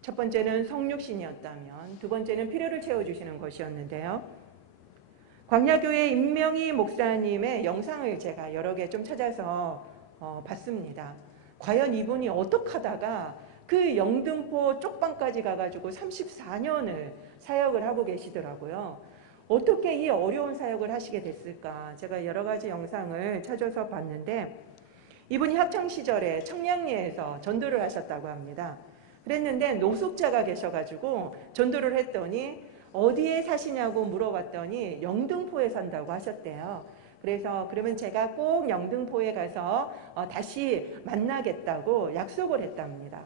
첫 번째는 성육신이었다면 두 번째는 필요를 채워주시는 것이었는데요. 광야교회 임명희 목사님의 영상을 제가 여러 개 좀 찾아서 봤습니다. 과연 이분이 어떻게 하다가 그 영등포 쪽방까지 가가지고 34년을 사역을 하고 계시더라고요. 어떻게 이 어려운 사역을 하시게 됐을까? 제가 여러 가지 영상을 찾아서 봤는데 이분이 학창시절에 청량리에서 전도를 하셨다고 합니다. 그랬는데 노숙자가 계셔가지고 전도를 했더니 어디에 사시냐고 물어봤더니 영등포에 산다고 하셨대요. 그래서 그러면 제가 꼭 영등포에 가서 다시 만나겠다고 약속을 했답니다.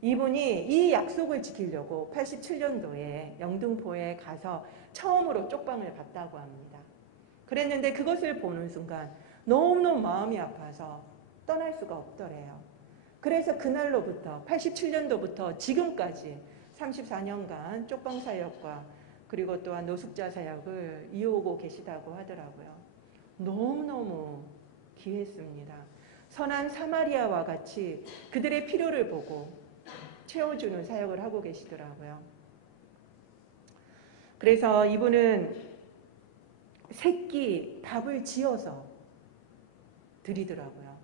이분이 이 약속을 지키려고 87년도에 영등포에 가서 처음으로 쪽방을 갔다고 합니다. 그랬는데 그것을 보는 순간 너무너무 마음이 아파서 떠날 수가 없더래요. 그래서 그날로부터 87년도부터 지금까지 34년간 쪽방 사역과 그리고 또한 노숙자 사역을 이어오고 계시다고 하더라고요. 너무너무 귀했습니다. 선한 사마리아와 같이 그들의 필요를 보고 채워주는 사역을 하고 계시더라고요. 그래서 이분은 새끼 밥을 지어서 드리더라고요.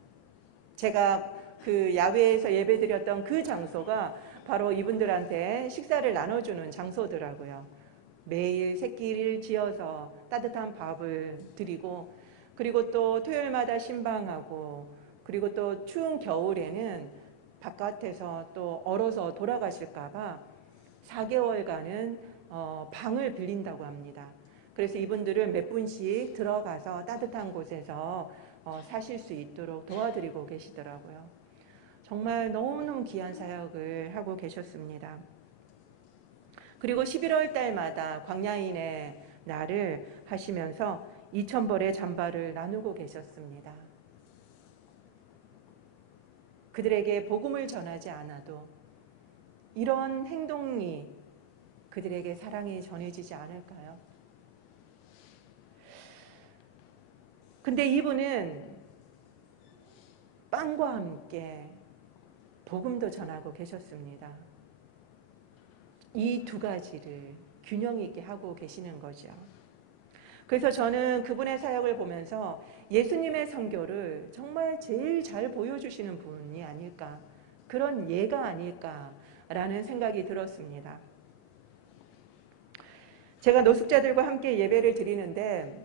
제가 그 야외에서 예배드렸던 그 장소가 바로 이분들한테 식사를 나눠주는 장소더라고요. 매일 새끼를 지어서 따뜻한 밥을 드리고, 그리고 또 토요일마다 신방하고, 그리고 또 추운 겨울에는 바깥에서 또 얼어서 돌아가실까봐 4개월간은 방을 빌린다고 합니다. 그래서 이분들은 몇 분씩 들어가서 따뜻한 곳에서 사실 수 있도록 도와드리고 계시더라고요. 정말 너무너무 귀한 사역을 하고 계셨습니다. 그리고 11월 달마다 광야인의 날을 하시면서 2,000벌의 잠바를 나누고 계셨습니다. 그들에게 복음을 전하지 않아도 이런 행동이 그들에게 사랑이 전해지지 않을까요? 근데 이분은 빵과 함께 복음도 전하고 계셨습니다. 이 두 가지를 균형 있게 하고 계시는 거죠. 그래서 저는 그분의 사역을 보면서 예수님의 선교를 정말 제일 잘 보여주시는 분이 아닐까, 그런 예가 아닐까라는 생각이 들었습니다. 제가 노숙자들과 함께 예배를 드리는데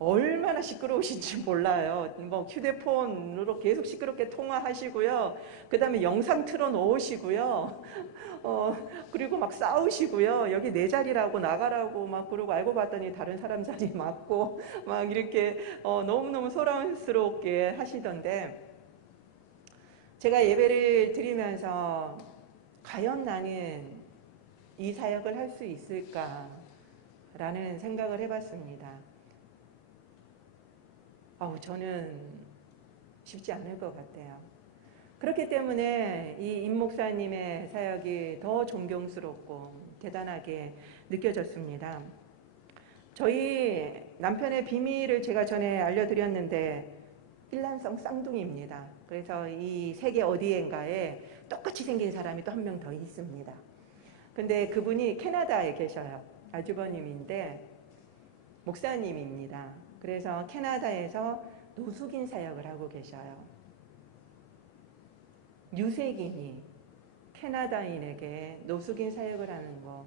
얼마나 시끄러우신지 몰라요. 뭐 휴대폰으로 계속 시끄럽게 통화하시고요. 그 다음에 영상 틀어 놓으시고요. 그리고 막 싸우시고요. 여기 내 자리라고 나가라고 막 그러고 알고 봤더니 다른 사람 자리 맞고 막 이렇게 너무너무 소란스럽게 하시던데, 제가 예배를 드리면서 과연 나는 이 사역을 할 수 있을까라는 생각을 해봤습니다. 저는 쉽지 않을 것 같아요. 그렇기 때문에 이 임 목사님의 사역이 더 존경스럽고 대단하게 느껴졌습니다. 저희 남편의 비밀을 제가 전에 알려드렸는데 일란성 쌍둥이입니다. 그래서 이 세계 어디엔가에 똑같이 생긴 사람이 또 한 명 더 있습니다. 근데 그분이 캐나다에 계셔요. 아주버님인데 목사님입니다. 그래서 캐나다에서 노숙인 사역을 하고 계셔요. 유색인이 캐나다인에게 노숙인 사역을 하는 거,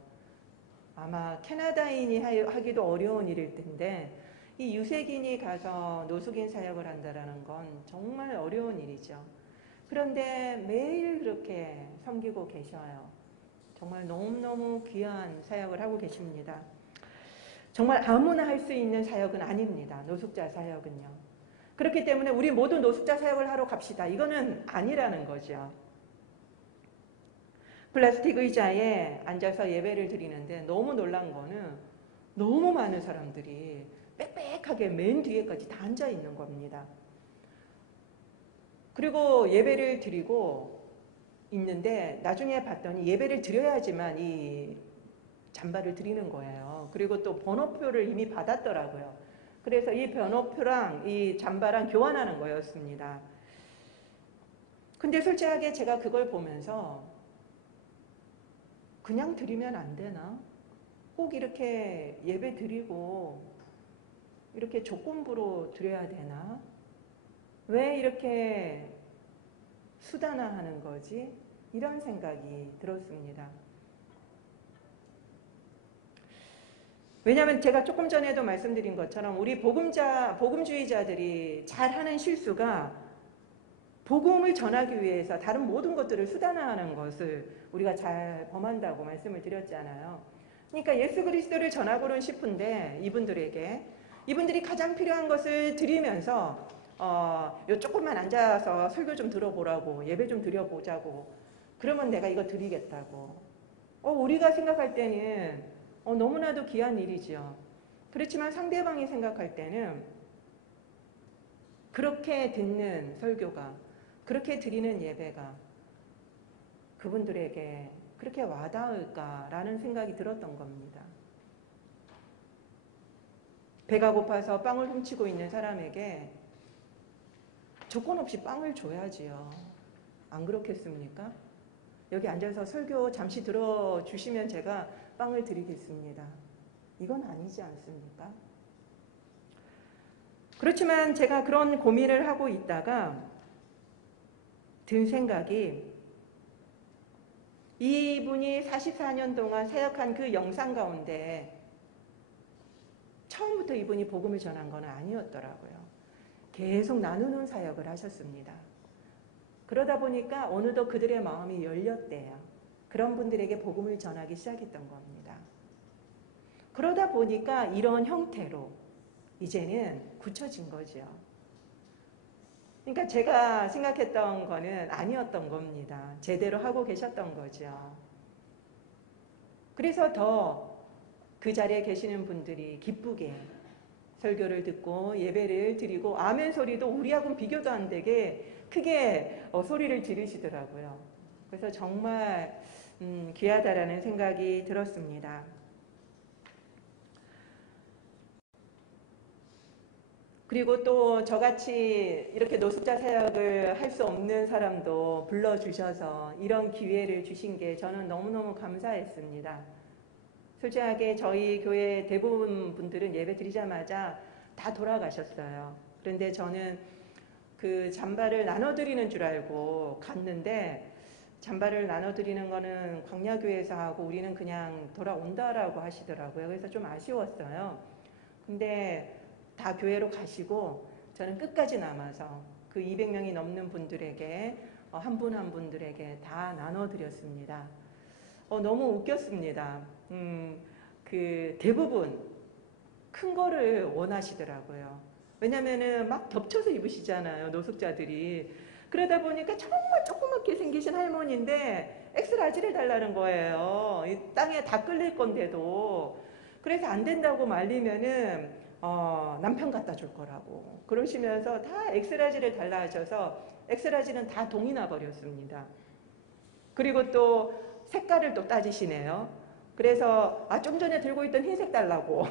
아마 캐나다인이 하기도 어려운 일일 텐데 이 유색인이 가서 노숙인 사역을 한다는 건 정말 어려운 일이죠. 그런데 매일 그렇게 섬기고 계셔요. 정말 너무너무 귀한 사역을 하고 계십니다. 정말 아무나 할 수 있는 사역은 아닙니다. 노숙자 사역은요. 그렇기 때문에 우리 모두 노숙자 사역을 하러 갑시다. 이거는 아니라는 거죠. 플라스틱 의자에 앉아서 예배를 드리는데 너무 놀란 거는 너무 많은 사람들이 빽빽하게 맨 뒤에까지 다 앉아 있는 겁니다. 그리고 예배를 드리고 있는데 나중에 봤더니 예배를 드려야지만 이 잠바를 드리는 거예요. 그리고 또 번호표를 이미 받았더라고요. 그래서 이 번호표랑 이 잠바랑 교환하는 거였습니다. 근데 솔직하게 제가 그걸 보면서 그냥 드리면 안 되나? 꼭 이렇게 예배 드리고 이렇게 조건부로 드려야 되나? 왜 이렇게 수단화하는 거지? 이런 생각이 들었습니다. 왜냐하면 제가 조금 전에도 말씀드린 것처럼 우리 복음주의자들이 잘하는 실수가 복음을 전하기 위해서 다른 모든 것들을 수단화하는 것을 우리가 잘 범한다고 말씀을 드렸잖아요. 그러니까 예수 그리스도를 전하고는 싶은데 이분들이 가장 필요한 것을 드리면서 요 조금만 앉아서 설교 좀 들어보라고, 예배 좀 드려보자고, 그러면 내가 이거 드리겠다고. 우리가 생각할 때는 너무나도 귀한 일이죠. 그렇지만 상대방이 생각할 때는 그렇게 듣는 설교가, 그렇게 드리는 예배가 그분들에게 그렇게 와닿을까라는 생각이 들었던 겁니다. 배가 고파서 빵을 훔치고 있는 사람에게 조건 없이 빵을 줘야지요. 안 그렇겠습니까? 여기 앉아서 설교 잠시 들어주시면 제가 빵을 드리겠습니다. 이건 아니지 않습니까? 그렇지만 제가 그런 고민을 하고 있다가 든 생각이, 이분이 44년 동안 사역한 그 영상 가운데 처음부터 이분이 복음을 전한 건 아니었더라고요. 계속 나누는 사역을 하셨습니다. 그러다 보니까 어느덧 그들의 마음이 열렸대요. 그런 분들에게 복음을 전하기 시작했던 겁니다. 그러다 보니까 이런 형태로 이제는 굳혀진 거죠. 그러니까 제가 생각했던 거는 아니었던 겁니다. 제대로 하고 계셨던 거죠. 그래서 더 그 자리에 계시는 분들이 기쁘게 설교를 듣고 예배를 드리고 아멘 소리도 우리하고는 비교도 안 되게 크게 소리를 지르시더라고요. 그래서 정말 귀하다라는 생각이 들었습니다. 그리고 또 저같이 이렇게 노숙자 사역을 할 수 없는 사람도 불러주셔서 이런 기회를 주신 게 저는 너무너무 감사했습니다. 솔직하게 저희 교회 대부분 분들은 예배 드리자마자 다 돌아가셨어요. 그런데 저는 그 잠바를 나눠드리는 줄 알고 갔는데, 잠바를 나눠드리는 거는 광야교회에서 하고 우리는 그냥 돌아온다라고 하시더라고요. 그래서 좀 아쉬웠어요. 근데 다 교회로 가시고 저는 끝까지 남아서 그 200명이 넘는 분들에게 한 분 한 분들에게 다 나눠드렸습니다. 너무 웃겼습니다. 그 대부분 큰 거를 원하시더라고요. 왜냐면은 막 겹쳐서 입으시잖아요, 노숙자들이. 그러다 보니까 정말 조그맣게 생기신 할머니인데 엑스라지를 달라는 거예요. 이 땅에 다 끌릴 건데도. 그래서 안 된다고 말리면은 남편 갖다 줄 거라고 그러시면서 다 엑스라지를 달라 하셔서 엑스라지는 다 동이 나 버렸습니다. 그리고 또 색깔을 또 따지시네요. 그래서 좀 전에 들고 있던 흰색 달라고.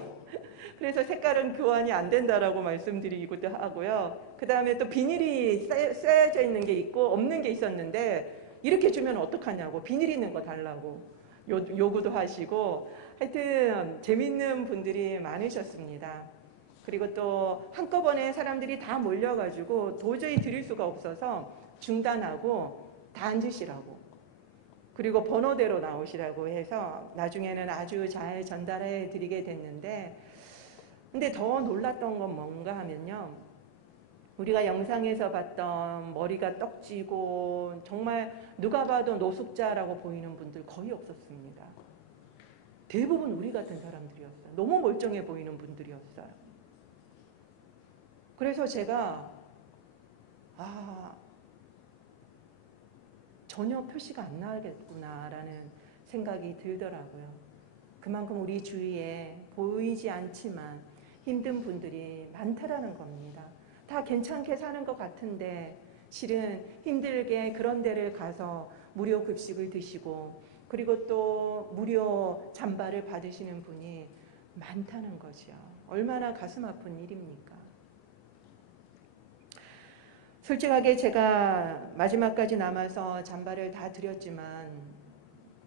그래서 색깔은 교환이 안 된다라고 말씀드리기도 하고요. 그 다음에 또 비닐이 쌓여져 있는 게 있고 없는 게 있었는데 이렇게 주면 어떡하냐고 비닐 있는 거 달라고 요구도 하시고, 하여튼 재밌는 분들이 많으셨습니다. 그리고 또 한꺼번에 사람들이 다 몰려가지고 도저히 드릴 수가 없어서 중단하고 다 앉으시라고, 그리고 번호대로 나오시라고 해서 나중에는 아주 잘 전달해 드리게 됐는데, 근데 더 놀랐던 건 뭔가 하면요, 우리가 영상에서 봤던 머리가 떡지고 정말 누가 봐도 노숙자라고 보이는 분들 거의 없었습니다. 대부분 우리 같은 사람들이었어요. 너무 멀쩡해 보이는 분들이었어요. 그래서 제가 전혀 표시가 안 나겠구나라는 생각이 들더라고요. 그만큼 우리 주위에 보이지 않지만 힘든 분들이 많다라는 겁니다. 다 괜찮게 사는 것 같은데 실은 힘들게 그런 데를 가서 무료 급식을 드시고 그리고 또 무료 잠바를 받으시는 분이 많다는 거죠. 얼마나 가슴 아픈 일입니까? 솔직하게 제가 마지막까지 남아서 잠바를 다 드렸지만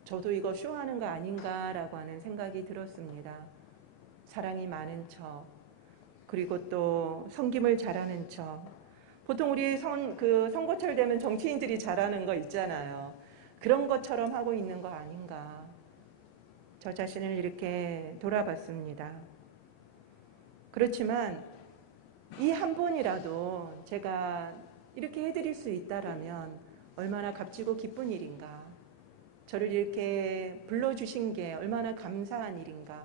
저도 이거 쇼하는 거 아닌가라고 하는 생각이 들었습니다. 사랑이 많은 척, 그리고 또 섬김을 잘하는 척. 보통 우리 선거철 되면 정치인들이 잘하는 거 있잖아요. 그런 것처럼 하고 있는 거 아닌가. 저 자신을 이렇게 돌아봤습니다. 그렇지만 이 한 번이라도 제가 이렇게 해드릴 수 있다라면 얼마나 값지고 기쁜 일인가. 저를 이렇게 불러주신 게 얼마나 감사한 일인가.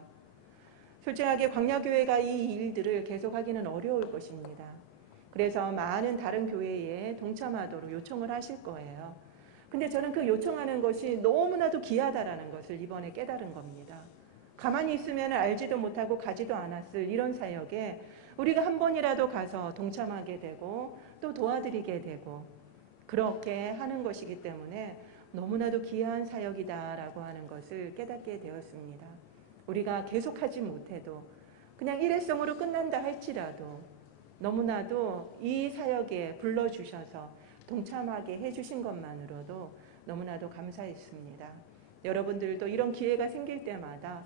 솔직하게 광야교회가 이 일들을 계속하기는 어려울 것입니다. 그래서 많은 다른 교회에 동참하도록 요청을 하실 거예요. 근데 저는 그 요청하는 것이 너무나도 귀하다라는 것을 이번에 깨달은 겁니다. 가만히 있으면 알지도 못하고 가지도 않았을 이런 사역에 우리가 한 번이라도 가서 동참하게 되고 또 도와드리게 되고 그렇게 하는 것이기 때문에 너무나도 귀한 사역이다라고 하는 것을 깨닫게 되었습니다. 우리가 계속하지 못해도 그냥 일회성으로 끝난다 할지라도 너무나도 이 사역에 불러주셔서 동참하게 해주신 것만으로도 너무나도 감사했습니다. 여러분들도 이런 기회가 생길 때마다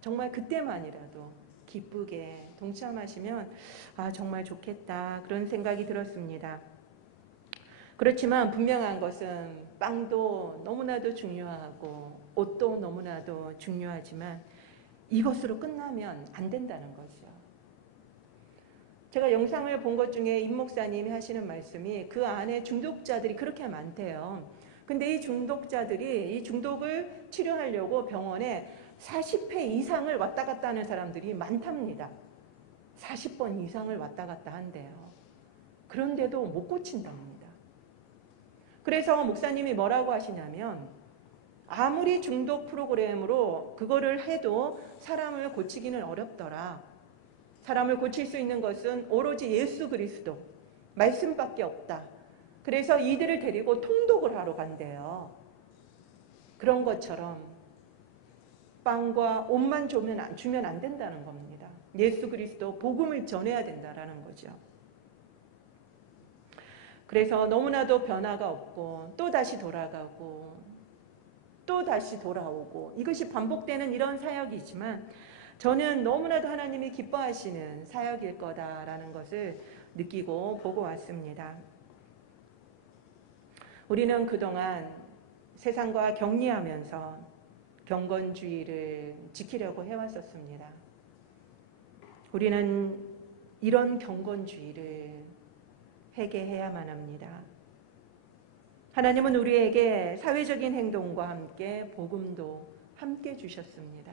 정말 그때만이라도 기쁘게 동참하시면 정말 좋겠다 그런 생각이 들었습니다. 그렇지만 분명한 것은 빵도 너무나도 중요하고 옷도 너무나도 중요하지만 이것으로 끝나면 안 된다는 거죠. 제가 영상을 본 것 중에 임 목사님이 하시는 말씀이 그 안에 중독자들이 그렇게 많대요. 근데 이 중독자들이 이 중독을 치료하려고 병원에 40회 이상을 왔다 갔다 하는 사람들이 많답니다. 40번 이상을 왔다 갔다 한대요. 그런데도 못 고친답니다. 그래서 목사님이 뭐라고 하시냐면 아무리 중독 프로그램으로 그거를 해도 사람을 고치기는 어렵더라. 사람을 고칠 수 있는 것은 오로지 예수 그리스도 말씀밖에 없다. 그래서 이들을 데리고 통독을 하러 간대요. 그런 것처럼 빵과 옷만 주면 안 된다는 겁니다. 예수 그리스도 복음을 전해야 된다라는 거죠. 그래서 너무나도 변화가 없고 또다시 돌아가고 또다시 돌아오고 이것이 반복되는 이런 사역이지만 저는 너무나도 하나님이 기뻐하시는 사역일 거다라는 것을 느끼고 보고 왔습니다. 우리는 그동안 세상과 격리하면서 경건주의를 지키려고 해왔었습니다. 우리는 이런 경건주의를 회개해야만 합니다. 하나님은 우리에게 사회적인 행동과 함께 복음도 함께 주셨습니다.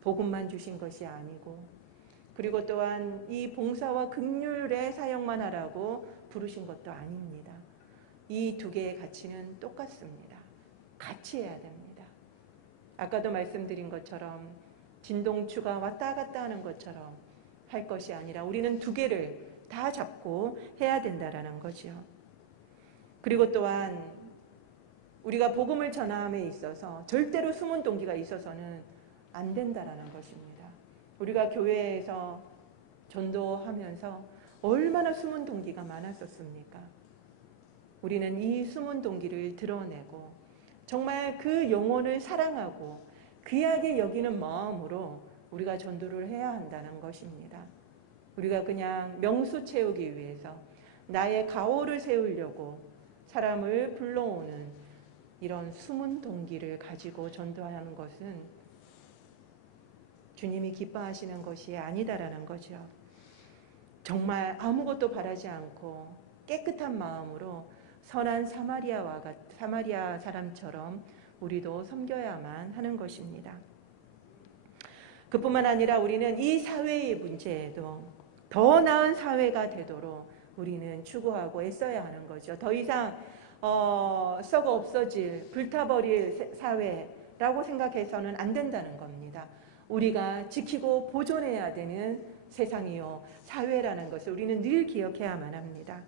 복음만 주신 것이 아니고 그리고 또한 이 봉사와 긍휼의 사역만 하라고 부르신 것도 아닙니다. 이 두 개의 가치는 똑같습니다. 같이 해야 됩니다. 아까도 말씀드린 것처럼 진동추가 왔다 갔다 하는 것처럼 할 것이 아니라 우리는 두 개를 다 잡고 해야 된다라는 거죠. 그리고 또한 우리가 복음을 전함에 있어서 절대로 숨은 동기가 있어서는 안 된다라는 것입니다. 우리가 교회에서 전도하면서 얼마나 숨은 동기가 많았었습니까? 우리는 이 숨은 동기를 드러내고 정말 그 영혼을 사랑하고 귀하게 여기는 마음으로 우리가 전도를 해야 한다는 것입니다. 우리가 그냥 명수 채우기 위해서 나의 가오를 세우려고 사람을 불러오는 이런 숨은 동기를 가지고 전도하는 것은 주님이 기뻐하시는 것이 아니다라는 거죠. 정말 아무것도 바라지 않고 깨끗한 마음으로 선한 사마리아 사람처럼 우리도 섬겨야만 하는 것입니다. 그뿐만 아니라 우리는 이 사회의 문제에도 더 나은 사회가 되도록 우리는 추구하고 애써야 하는 거죠. 더 이상 썩어 없어질 불타버릴 사회라고 생각해서는 안 된다는 겁니다. 우리가 지키고 보존해야 되는 세상이요 사회라는 것을 우리는 늘 기억해야만 합니다.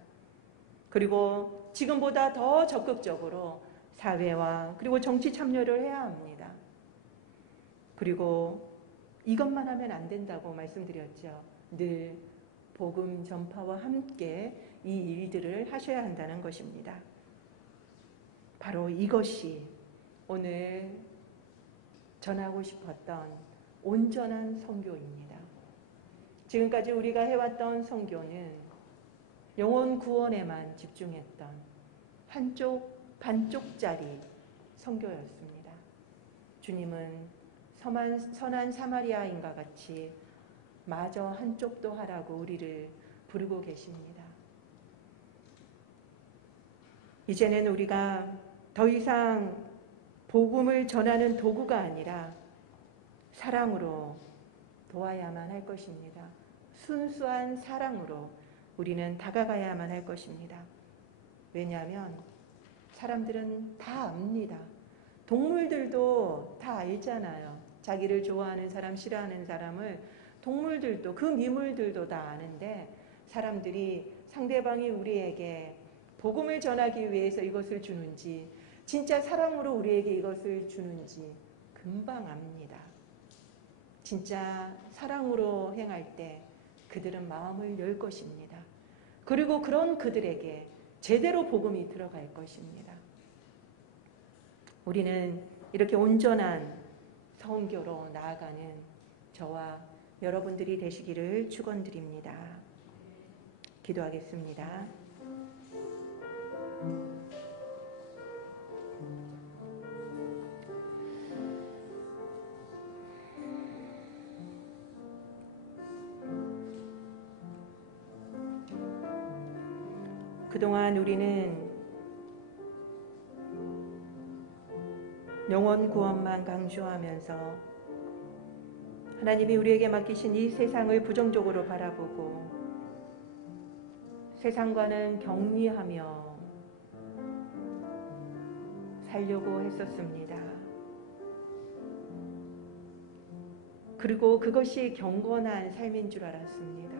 그리고 지금보다 더 적극적으로 사회와 그리고 정치 참여를 해야 합니다. 그리고 이것만 하면 안 된다고 말씀드렸죠. 늘 복음 전파와 함께 이 일들을 하셔야 한다는 것입니다. 바로 이것이 오늘 전하고 싶었던 온전한 선교입니다. 지금까지 우리가 해왔던 선교는 영혼 구원에만 집중했던 반쪽짜리 선교였습니다. 주님은 선한 사마리아인과 같이 마저 한쪽도 하라고 우리를 부르고 계십니다. 이제는 우리가 더 이상 복음을 전하는 도구가 아니라 사랑으로 도와야만 할 것입니다. 순수한 사랑으로 우리는 다가가야만 할 것입니다. 왜냐하면 사람들은 다 압니다. 동물들도 다 알잖아요. 자기를 좋아하는 사람, 싫어하는 사람을 동물들도 그 미물들도 다 아는데 사람들이 상대방이 우리에게 복음을 전하기 위해서 이것을 주는지 진짜 사랑으로 우리에게 이것을 주는지 금방 압니다. 진짜 사랑으로 행할 때 그들은 마음을 열 것입니다. 그리고 그런 그들에게 제대로 복음이 들어갈 것입니다. 우리는 이렇게 온전한 선교로 나아가는 저와 여러분들이 되시기를 축원드립니다. 기도하겠습니다. 그동안 우리는 영혼 구원만 강조하면서 하나님이 우리에게 맡기신 이 세상을 부정적으로 바라보고 세상과는 격리하며 살려고 했었습니다. 그리고 그것이 경건한 삶인 줄 알았습니다.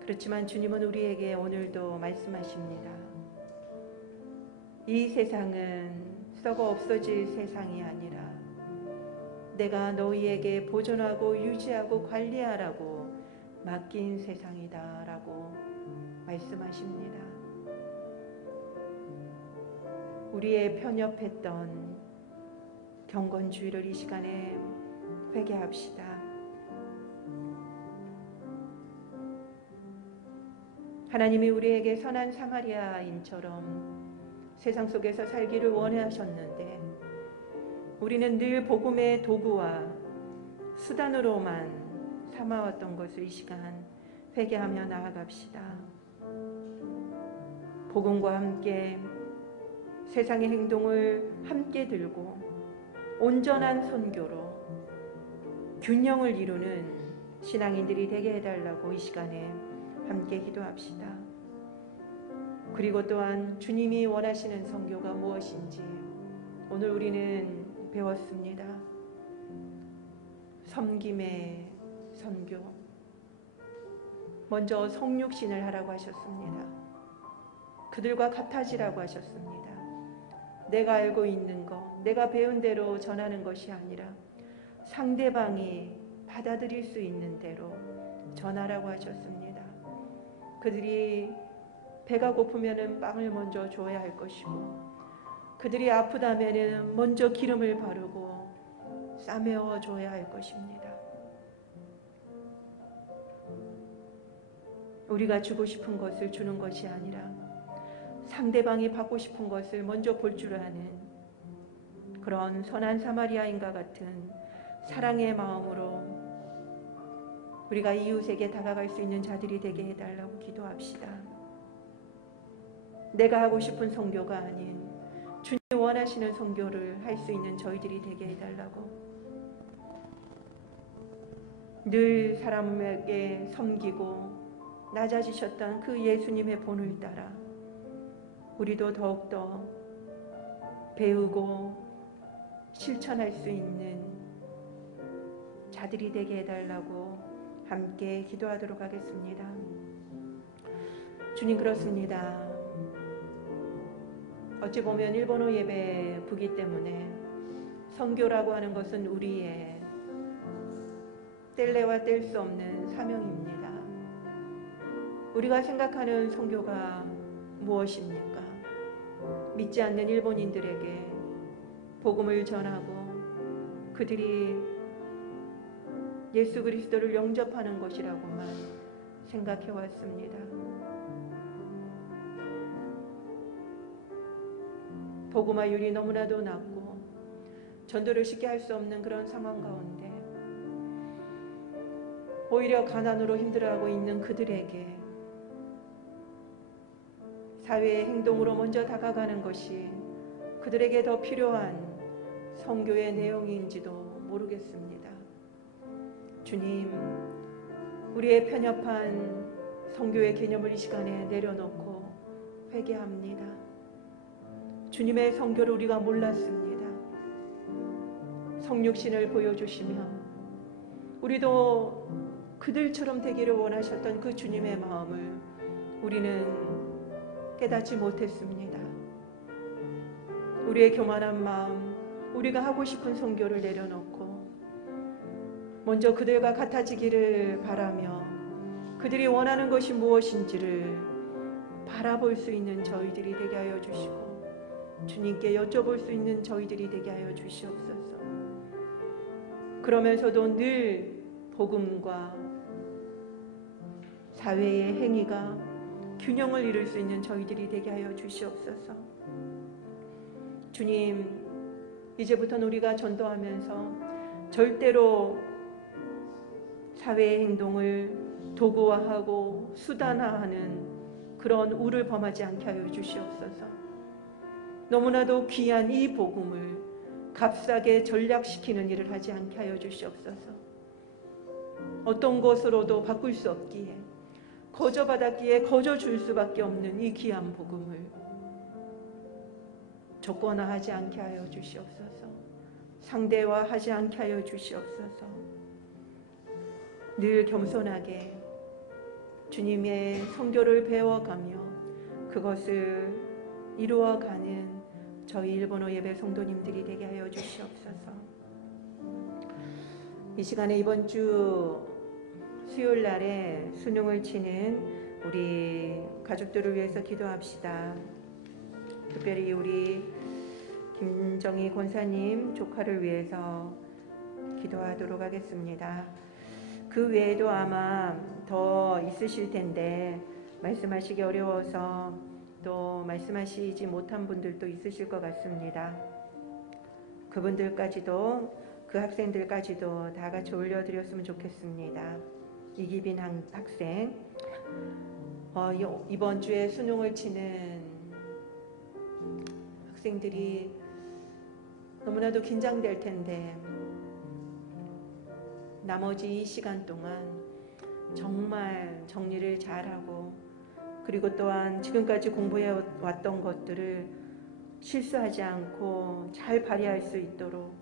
그렇지만 주님은 우리에게 오늘도 말씀하십니다. 이 세상은 썩어 없어질 세상이 아니라 내가 너희에게 보존하고 유지하고 관리하라고 맡긴 세상이다 라고 말씀하십니다. 우리의 편협했던 경건주의를 이 시간에 회개합시다. 하나님이 우리에게 선한 사마리아인처럼 세상 속에서 살기를 원하셨는데 우리는 늘 복음의 도구와 수단으로만 삼아왔던 것을 이 시간 회개하며 나아갑시다. 복음과 함께 세상의 행동을 함께 들고 온전한 선교로 균형을 이루는 신앙인들이 되게 해달라고 이 시간에 함께 기도합시다. 그리고 또한 주님이 원하시는 선교가 무엇인지 오늘 우리는 배웠습니다. 섬김의 선교. 먼저 성육신을 하라고 하셨습니다. 그들과 같아지라고 하셨습니다. 내가 알고 있는 것, 내가 배운 대로 전하는 것이 아니라 상대방이 받아들일 수 있는 대로 전하라고 하셨습니다. 그들이 배가 고프면 빵을 먼저 줘야 할 것이고 그들이 아프다면 먼저 기름을 바르고 싸매어 줘야 할 것입니다. 우리가 주고 싶은 것을 주는 것이 아니라 상대방이 받고 싶은 것을 먼저 볼 줄 아는 그런 선한 사마리아인과 같은 사랑의 마음으로 우리가 이웃에게 다가갈 수 있는 자들이 되게 해달라고 기도합시다. 내가 하고 싶은 선교가 아닌 주님 원하시는 선교를 할 수 있는 저희들이 되게 해달라고. 늘 사람에게 섬기고 낮아지셨던 그 예수님의 본을 따라 우리도 더욱더 배우고 실천할 수 있는 자들이 되게 해달라고 함께 기도하도록 하겠습니다. 주님, 그렇습니다. 어찌 보면 일본어 예배 부기 때문에 선교라고 하는 것은 우리의 뗄래와 뗄 수 없는 사명입니다. 우리가 생각하는 선교가 무엇입니까? 믿지 않는 일본인들에게 복음을 전하고 그들이 예수 그리스도를 영접하는 것이라고만 생각해 왔습니다. 복음화율이 너무나도 낮고 전도를 쉽게 할 수 없는 그런 상황 가운데 오히려 가난으로 힘들어하고 있는 그들에게 사회의 행동으로 먼저 다가가는 것이 그들에게 더 필요한 선교의 내용인지도 모르겠습니다. 주님, 우리의 편협한 선교의 개념을 이 시간에 내려놓고 회개합니다. 주님의 선교를 우리가 몰랐습니다. 성육신을 보여주시며 우리도 그들처럼 되기를 원하셨던 그 주님의 마음을 우리는 깨닫지 못했습니다. 우리의 교만한 마음, 우리가 하고 싶은 선교를 내려놓고 먼저 그들과 같아지기를 바라며 그들이 원하는 것이 무엇인지를 바라볼 수 있는 저희들이 되게 하여 주시고 주님께 여쭤볼 수 있는 저희들이 되게 하여 주시옵소서. 그러면서도 늘 복음과 사회의 행위가 균형을 이룰 수 있는 저희들이 되게 하여 주시옵소서. 주님, 이제부터는 우리가 전도하면서 절대로 사회의 행동을 도구화하고 수단화하는 그런 우를 범하지 않게 하여 주시옵소서. 너무나도 귀한 이 복음을 값싸게 전략시키는 일을 하지 않게 하여 주시옵소서. 어떤 것으로도 바꿀 수 없기에, 거저받았기에 거저 줄 수밖에 없는 이 귀한 복음을 조건화하지 않게 하여 주시옵소서. 상대화하지 않게 하여 주시옵소서. 늘 겸손하게 주님의 선교를 배워가며 그것을 이루어가는 저희 일본어 예배 성도님들이 되게 하여 주시옵소서. 이 시간에 이번 주 수요일 날에 수능을 치는 우리 가족들을 위해서 기도합시다. 특별히 우리 김정희 권사님 조카를 위해서 기도하도록 하겠습니다. 그 외에도 아마 더 있으실 텐데 말씀하시기 어려워서 또 말씀하시지 못한 분들도 있으실 것 같습니다. 그분들까지도, 그 학생들까지도 다 같이 올려드렸으면 좋겠습니다. 이기빈 학생, 이번 주에 수능을 치는 학생들이 너무나도 긴장될 텐데 나머지 이 시간 동안 정말 정리를 잘하고, 그리고 또한 지금까지 공부해 왔던 것들을 실수하지 않고 잘 발휘할 수 있도록,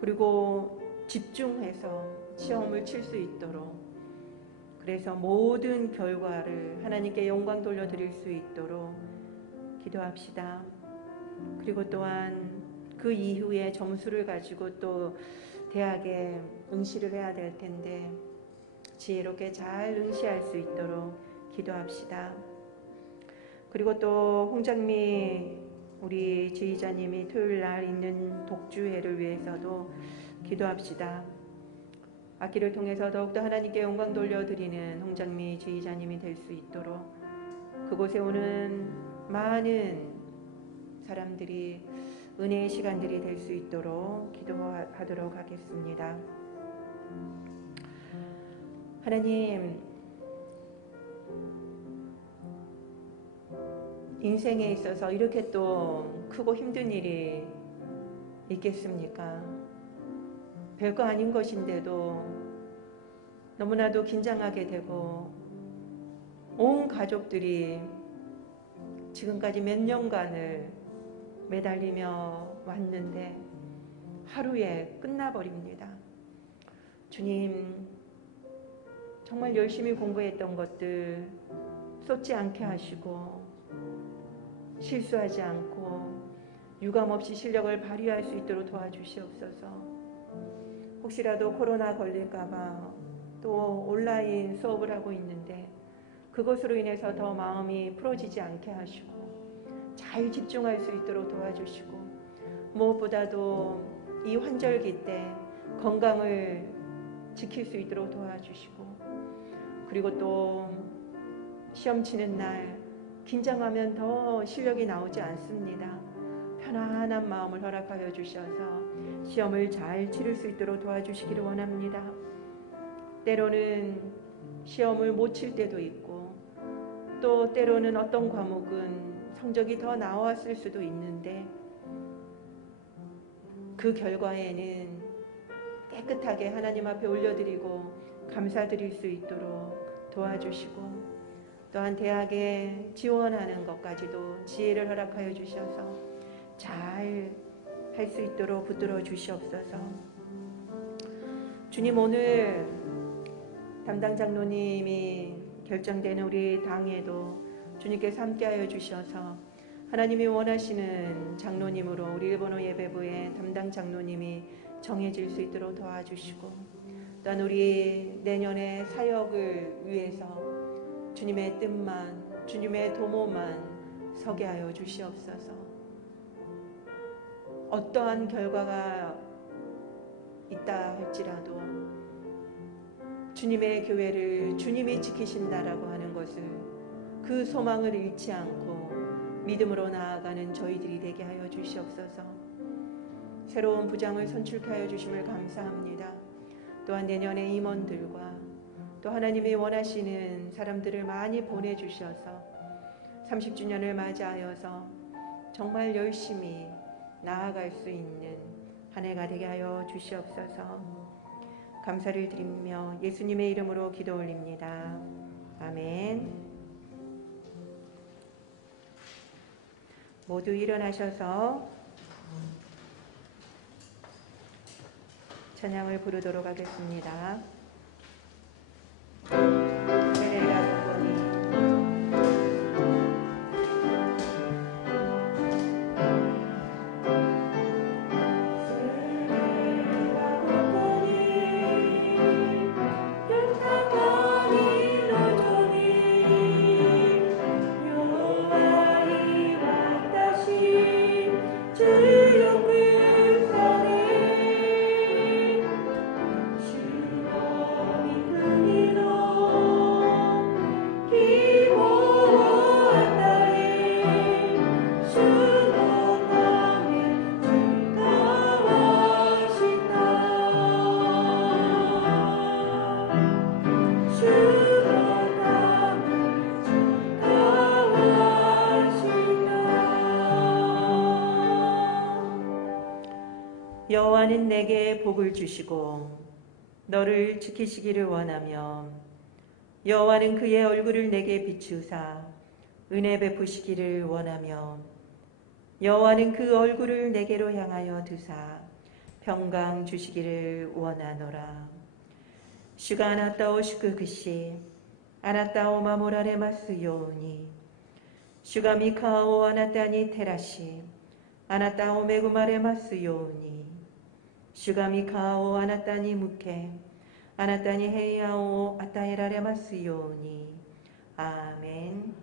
그리고 집중해서 시험을 칠 수 있도록, 그래서 모든 결과를 하나님께 영광 돌려드릴 수 있도록 기도합시다. 그리고 또한 그 이후에 점수를 가지고 또 대학에 응시를 해야 될 텐데 지혜롭게 잘 응시할 수 있도록 기도합시다. 그리고 또 홍장미 우리 지휘자님이 토요일 날 있는 독주회를 위해서도 기도합시다. 악기를 통해서 더욱더 하나님께 영광 돌려드리는 홍장미 지휘자님이 될 수 있도록, 그곳에 오는 많은 사람들이 은혜의 시간들이 될 수 있도록 기도하도록 하겠습니다. 하나님, 인생에 있어서 이렇게 또 크고 힘든 일이 있겠습니까? 별거 아닌 것인데도 너무나도 긴장하게 되고, 온 가족들이 지금까지 몇 년간을 매달리며 왔는데 하루에 끝나버립니다. 주님, 정말 열심히 공부했던 것들 쏟지 않게 하시고 실수하지 않고 유감없이 실력을 발휘할 수 있도록 도와주시옵소서. 혹시라도 코로나 걸릴까봐 또 온라인 수업을 하고 있는데 그것으로 인해서 더 마음이 풀어지지 않게 하시고 잘 집중할 수 있도록 도와주시고, 무엇보다도 이 환절기 때 건강을 지킬 수 있도록 도와주시고, 그리고 또 시험 치는 날 긴장하면 더 실력이 나오지 않습니다. 편안한 마음을 허락하여 주셔서 시험을 잘 치를 수 있도록 도와주시기를 원합니다. 때로는 시험을 못 칠 때도 있고, 또 때로는 어떤 과목은 성적이 더 나왔을 수도 있는데 그 결과에는 깨끗하게 하나님 앞에 올려드리고 감사드릴 수 있도록 도와주시고, 또한 대학에 지원하는 것까지도 지혜를 허락하여 주셔서 잘 할 수 있도록 붙들어 주시옵소서. 주님, 오늘 담당 장로님이 결정되는 우리 당에도 주님께서 함께하여 주셔서 하나님이 원하시는 장로님으로 우리 일본어 예배부의 담당 장로님이 정해질 수 있도록 도와주시고, 또한 우리 내년의 사역을 위해서 주님의 뜻만, 주님의 도모만 서게 하여 주시옵소서. 어떠한 결과가 있다 할지라도 주님의 교회를 주님이 지키신다라고 하는 것을, 그 소망을 잃지 않고 믿음으로 나아가는 저희들이 되게 하여 주시옵소서. 새로운 부장을 선출케 하여 주심을 감사합니다. 또한 내년의 임원들과 또 하나님이 원하시는 사람들을 많이 보내주셔서 30주년을 맞이하여서 정말 열심히 나아갈 수 있는 한 해가 되게 하여 주시옵소서. 감사를 드리며 예수님의 이름으로 기도 올립니다. 아멘. 모두 일어나셔서 찬양을 부르도록 하겠습니다. 할렐루야 사건이 여호와는 내게 복을 주시고 너를 지키시기를 원하며 여호와는 그의 얼굴을 내게 비추사 은혜 베푸시기를 원하며 여호와는 그 얼굴을 내게로 향하여 두사 평강 주시기를 원하노라. 주가 아나타오 슈크 그시 아나타오 마모라레 마스 요니 주가 미카오 아나타니 테라시 아나타오 메구마레 마스 요니 주가 미카오 아나타니 무케 아나타니 헤이아오 아타에라레 마스 요니 아멘.